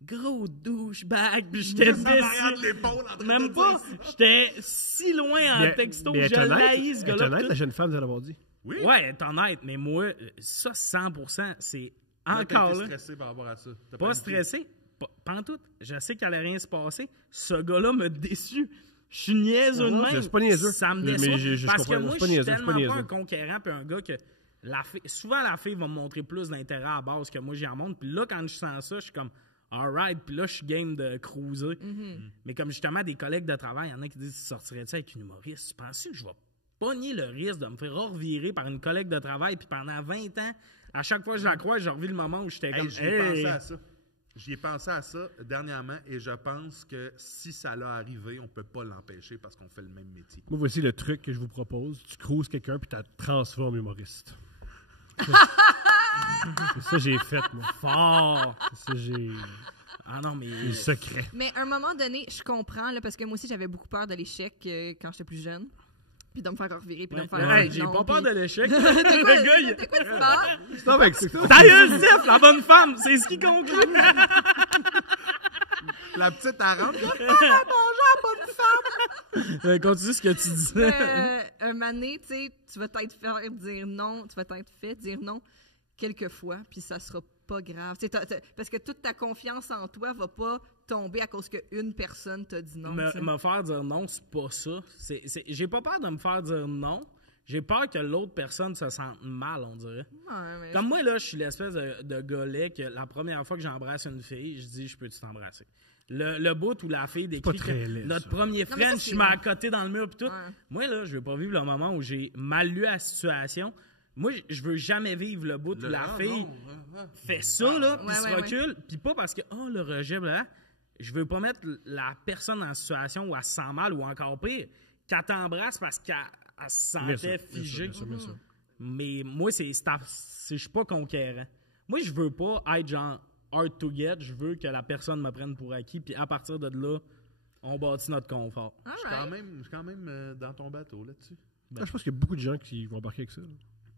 gros douchebag, puis j'étais déçu. Même pas. J'étais si loin en texto, mais je l'haïs ce elle est gars-là. honnête, la jeune femme, vous allez l'avoir dit. Oui. Ouais, elle est honnête, mais moi, ça 100%, c'est encore là. stressé par rapport à ça. T'as Pas stressé, pas en tout. Je sais qu'il allait rien se passer. Ce gars-là m'a déçu. Je suis niaiseux de même. C'est pas niaiseux. Ça me Mais déçoit. je Parce que comprends, moi, c'est je pas suis niaiseux, c'est tellement pas pas niaiseux. un conquérant puis un gars que souvent la fille va me montrer plus d'intérêt à la base que moi j'y en montre. Puis là, quand je sens ça, je suis comme alright. Puis là, je suis game de cruiser. Mais comme justement des collègues de travail, il y en a qui disent sortirais-tu avec une humoriste? Tu penses que je vais pogner le risque de me faire revirer par une collègue de travail puis pendant 20 ans, à chaque fois que je la croise, je revis le moment où j'étais comme J'y ai pensé à ça. J'y ai pensé à ça dernièrement et je pense que si ça l'a arrivé, on peut pas l'empêcher parce qu'on fait le même métier. Moi, voici le truc que je vous propose. Tu cruises quelqu'un puis tu la transformes humoriste. C'est ça que j'ai fait, moi. fort. C'est ça j'ai... Ah non, mais. Le secret. Mais à un moment donné, je comprends, là, parce que moi aussi, j'avais beaucoup peur de l'échec quand j'étais plus jeune. Puis de me faire revirer, puis de me faire... Hey, dire j'ai non, pas peur de puis- l'échec. De Le gars, il. quoi- de quoi tu parles? Non, mais c'est ça. Ta gueule, Steph, la bonne femme, c'est ce qui conclut. La petite, elle rentre. Continue ce que tu disais. Un moment donné, tu sais, tu vas t'être fait dire non, quelquefois, puis ça sera pas grave. Parce que toute ta confiance en toi va pas tomber à cause qu'une personne t'a dit non. Me faire dire non, c'est pas ça. J'ai pas peur de me faire dire non. J'ai peur que l'autre personne se sente mal, on dirait. Ouais, Comme moi, là, je suis l'espèce de gars que la première fois que j'embrasse une fille, je dis « Je peux-tu t'embrasser? » Le bout où la fille décrit que notre premier friend, je mets à côté dans le mur pis tout. Ouais. Moi, là, je veux pas vivre le moment où j'ai mal lu la situation. Moi, je veux jamais vivre le bout où la fille fait ça, là, puis se recule. Puis pas parce que, le rejet, là, je veux pas mettre la personne dans une situation où elle se sent mal ou encore pire, qu'elle t'embrasse parce qu'elle se sentait figée. Bien sûr. Mais moi, je suis pas conquérant. Moi, je veux pas être genre hard to get. Je veux que la personne me prenne pour acquis. Puis à partir de là, on bâtit notre confort. Je suis quand même dans ton bateau là-dessus. Je pense qu'il y a beaucoup de gens qui vont embarquer avec ça.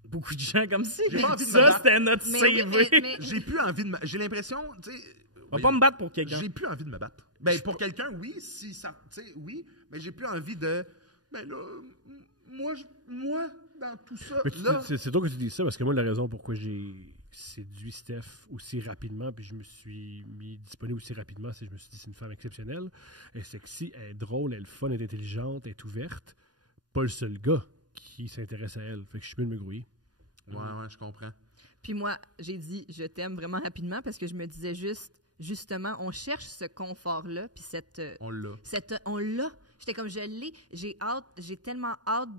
Beaucoup de gens comme si. J'ai pas envie de ça, c'était notre CV. J'ai plus envie de me... J'ai l'impression, tu sais... On va pas me battre pour quelqu'un. J'ai plus envie de me battre. Ben, pour quelqu'un, oui, si ça... Tu sais, oui, mais j'ai plus envie de... Ben là, moi, dans tout ça, là... C'est toi que tu dis ça, parce que moi, la raison pourquoi j'ai séduit Steph aussi rapidement, puis je me suis mis disponible aussi rapidement, c'est que je me suis dit, c'est une femme exceptionnelle, elle est sexy, elle est drôle, elle est fun, elle est intelligente, elle est ouverte. Pas le seul gars qui s'intéresse à elle. Fait que je suis mieux de me grouiller. Ouais, je comprends. Puis moi, j'ai dit je t'aime vraiment rapidement parce que je me disais justement, on cherche ce confort-là, puis on l'a. On l'a. J'étais comme, je l'ai. J'ai tellement hâte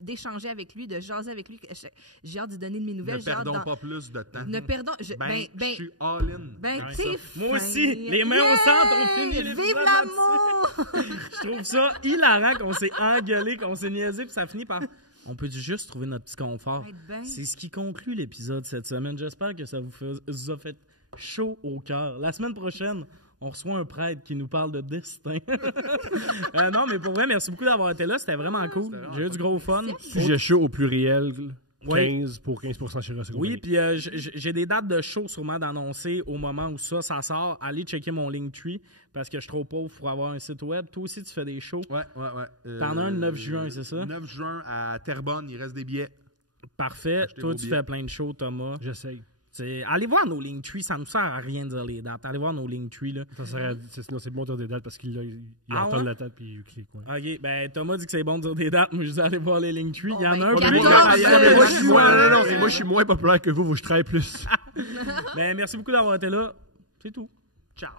d'échanger avec lui, de jaser avec lui. J'ai hâte de donner de mes nouvelles. Ne perdons pas plus de temps. Ne perdons... je suis all-in. Moi aussi. Les mains au centre, on finit l'épisode. Vive l'amour! Je trouve ça hilarant qu'on s'est engueulé, qu'on s'est niaisé, puis ça finit par... On peut juste trouver notre petit confort. C'est ce qui conclut l'épisode cette semaine. J'espère que ça vous a fait chaud au cœur. La semaine prochaine, on reçoit un prêtre qui nous parle de destin. Non, mais pour vrai, merci beaucoup d'avoir été là. C'était vraiment cool. J'ai eu du gros fun. Sujet chaud au pluriel. 15 pour 15% chez Ross. Oui, puis j'ai des dates de show sûrement d'annoncer au moment où ça sort. Allez checker mon Linktree parce que je suis trop pauvre pour avoir un site web. Toi aussi, tu fais des shows. Ouais. T'en as un le 9 juin, c'est ça? 9 juin à Terrebonne, il reste des billets. Parfait. Toi, tu fais plein de shows, Thomas. J'essaye. Allez voir nos Linktree, ça ne nous sert à rien de dire les dates. Allez voir nos Linktree. Là. Sinon, c'est bon de dire des dates parce qu'il entend la date puis il clique. Ouais. Ok, ben Thomas dit que c'est bon de dire des dates, mais je dis allez voir les Linktree. Il y en a un Moi, je suis moins populaire que vous, je travaille plus. Ben, merci beaucoup d'avoir été là. C'est tout. Ciao.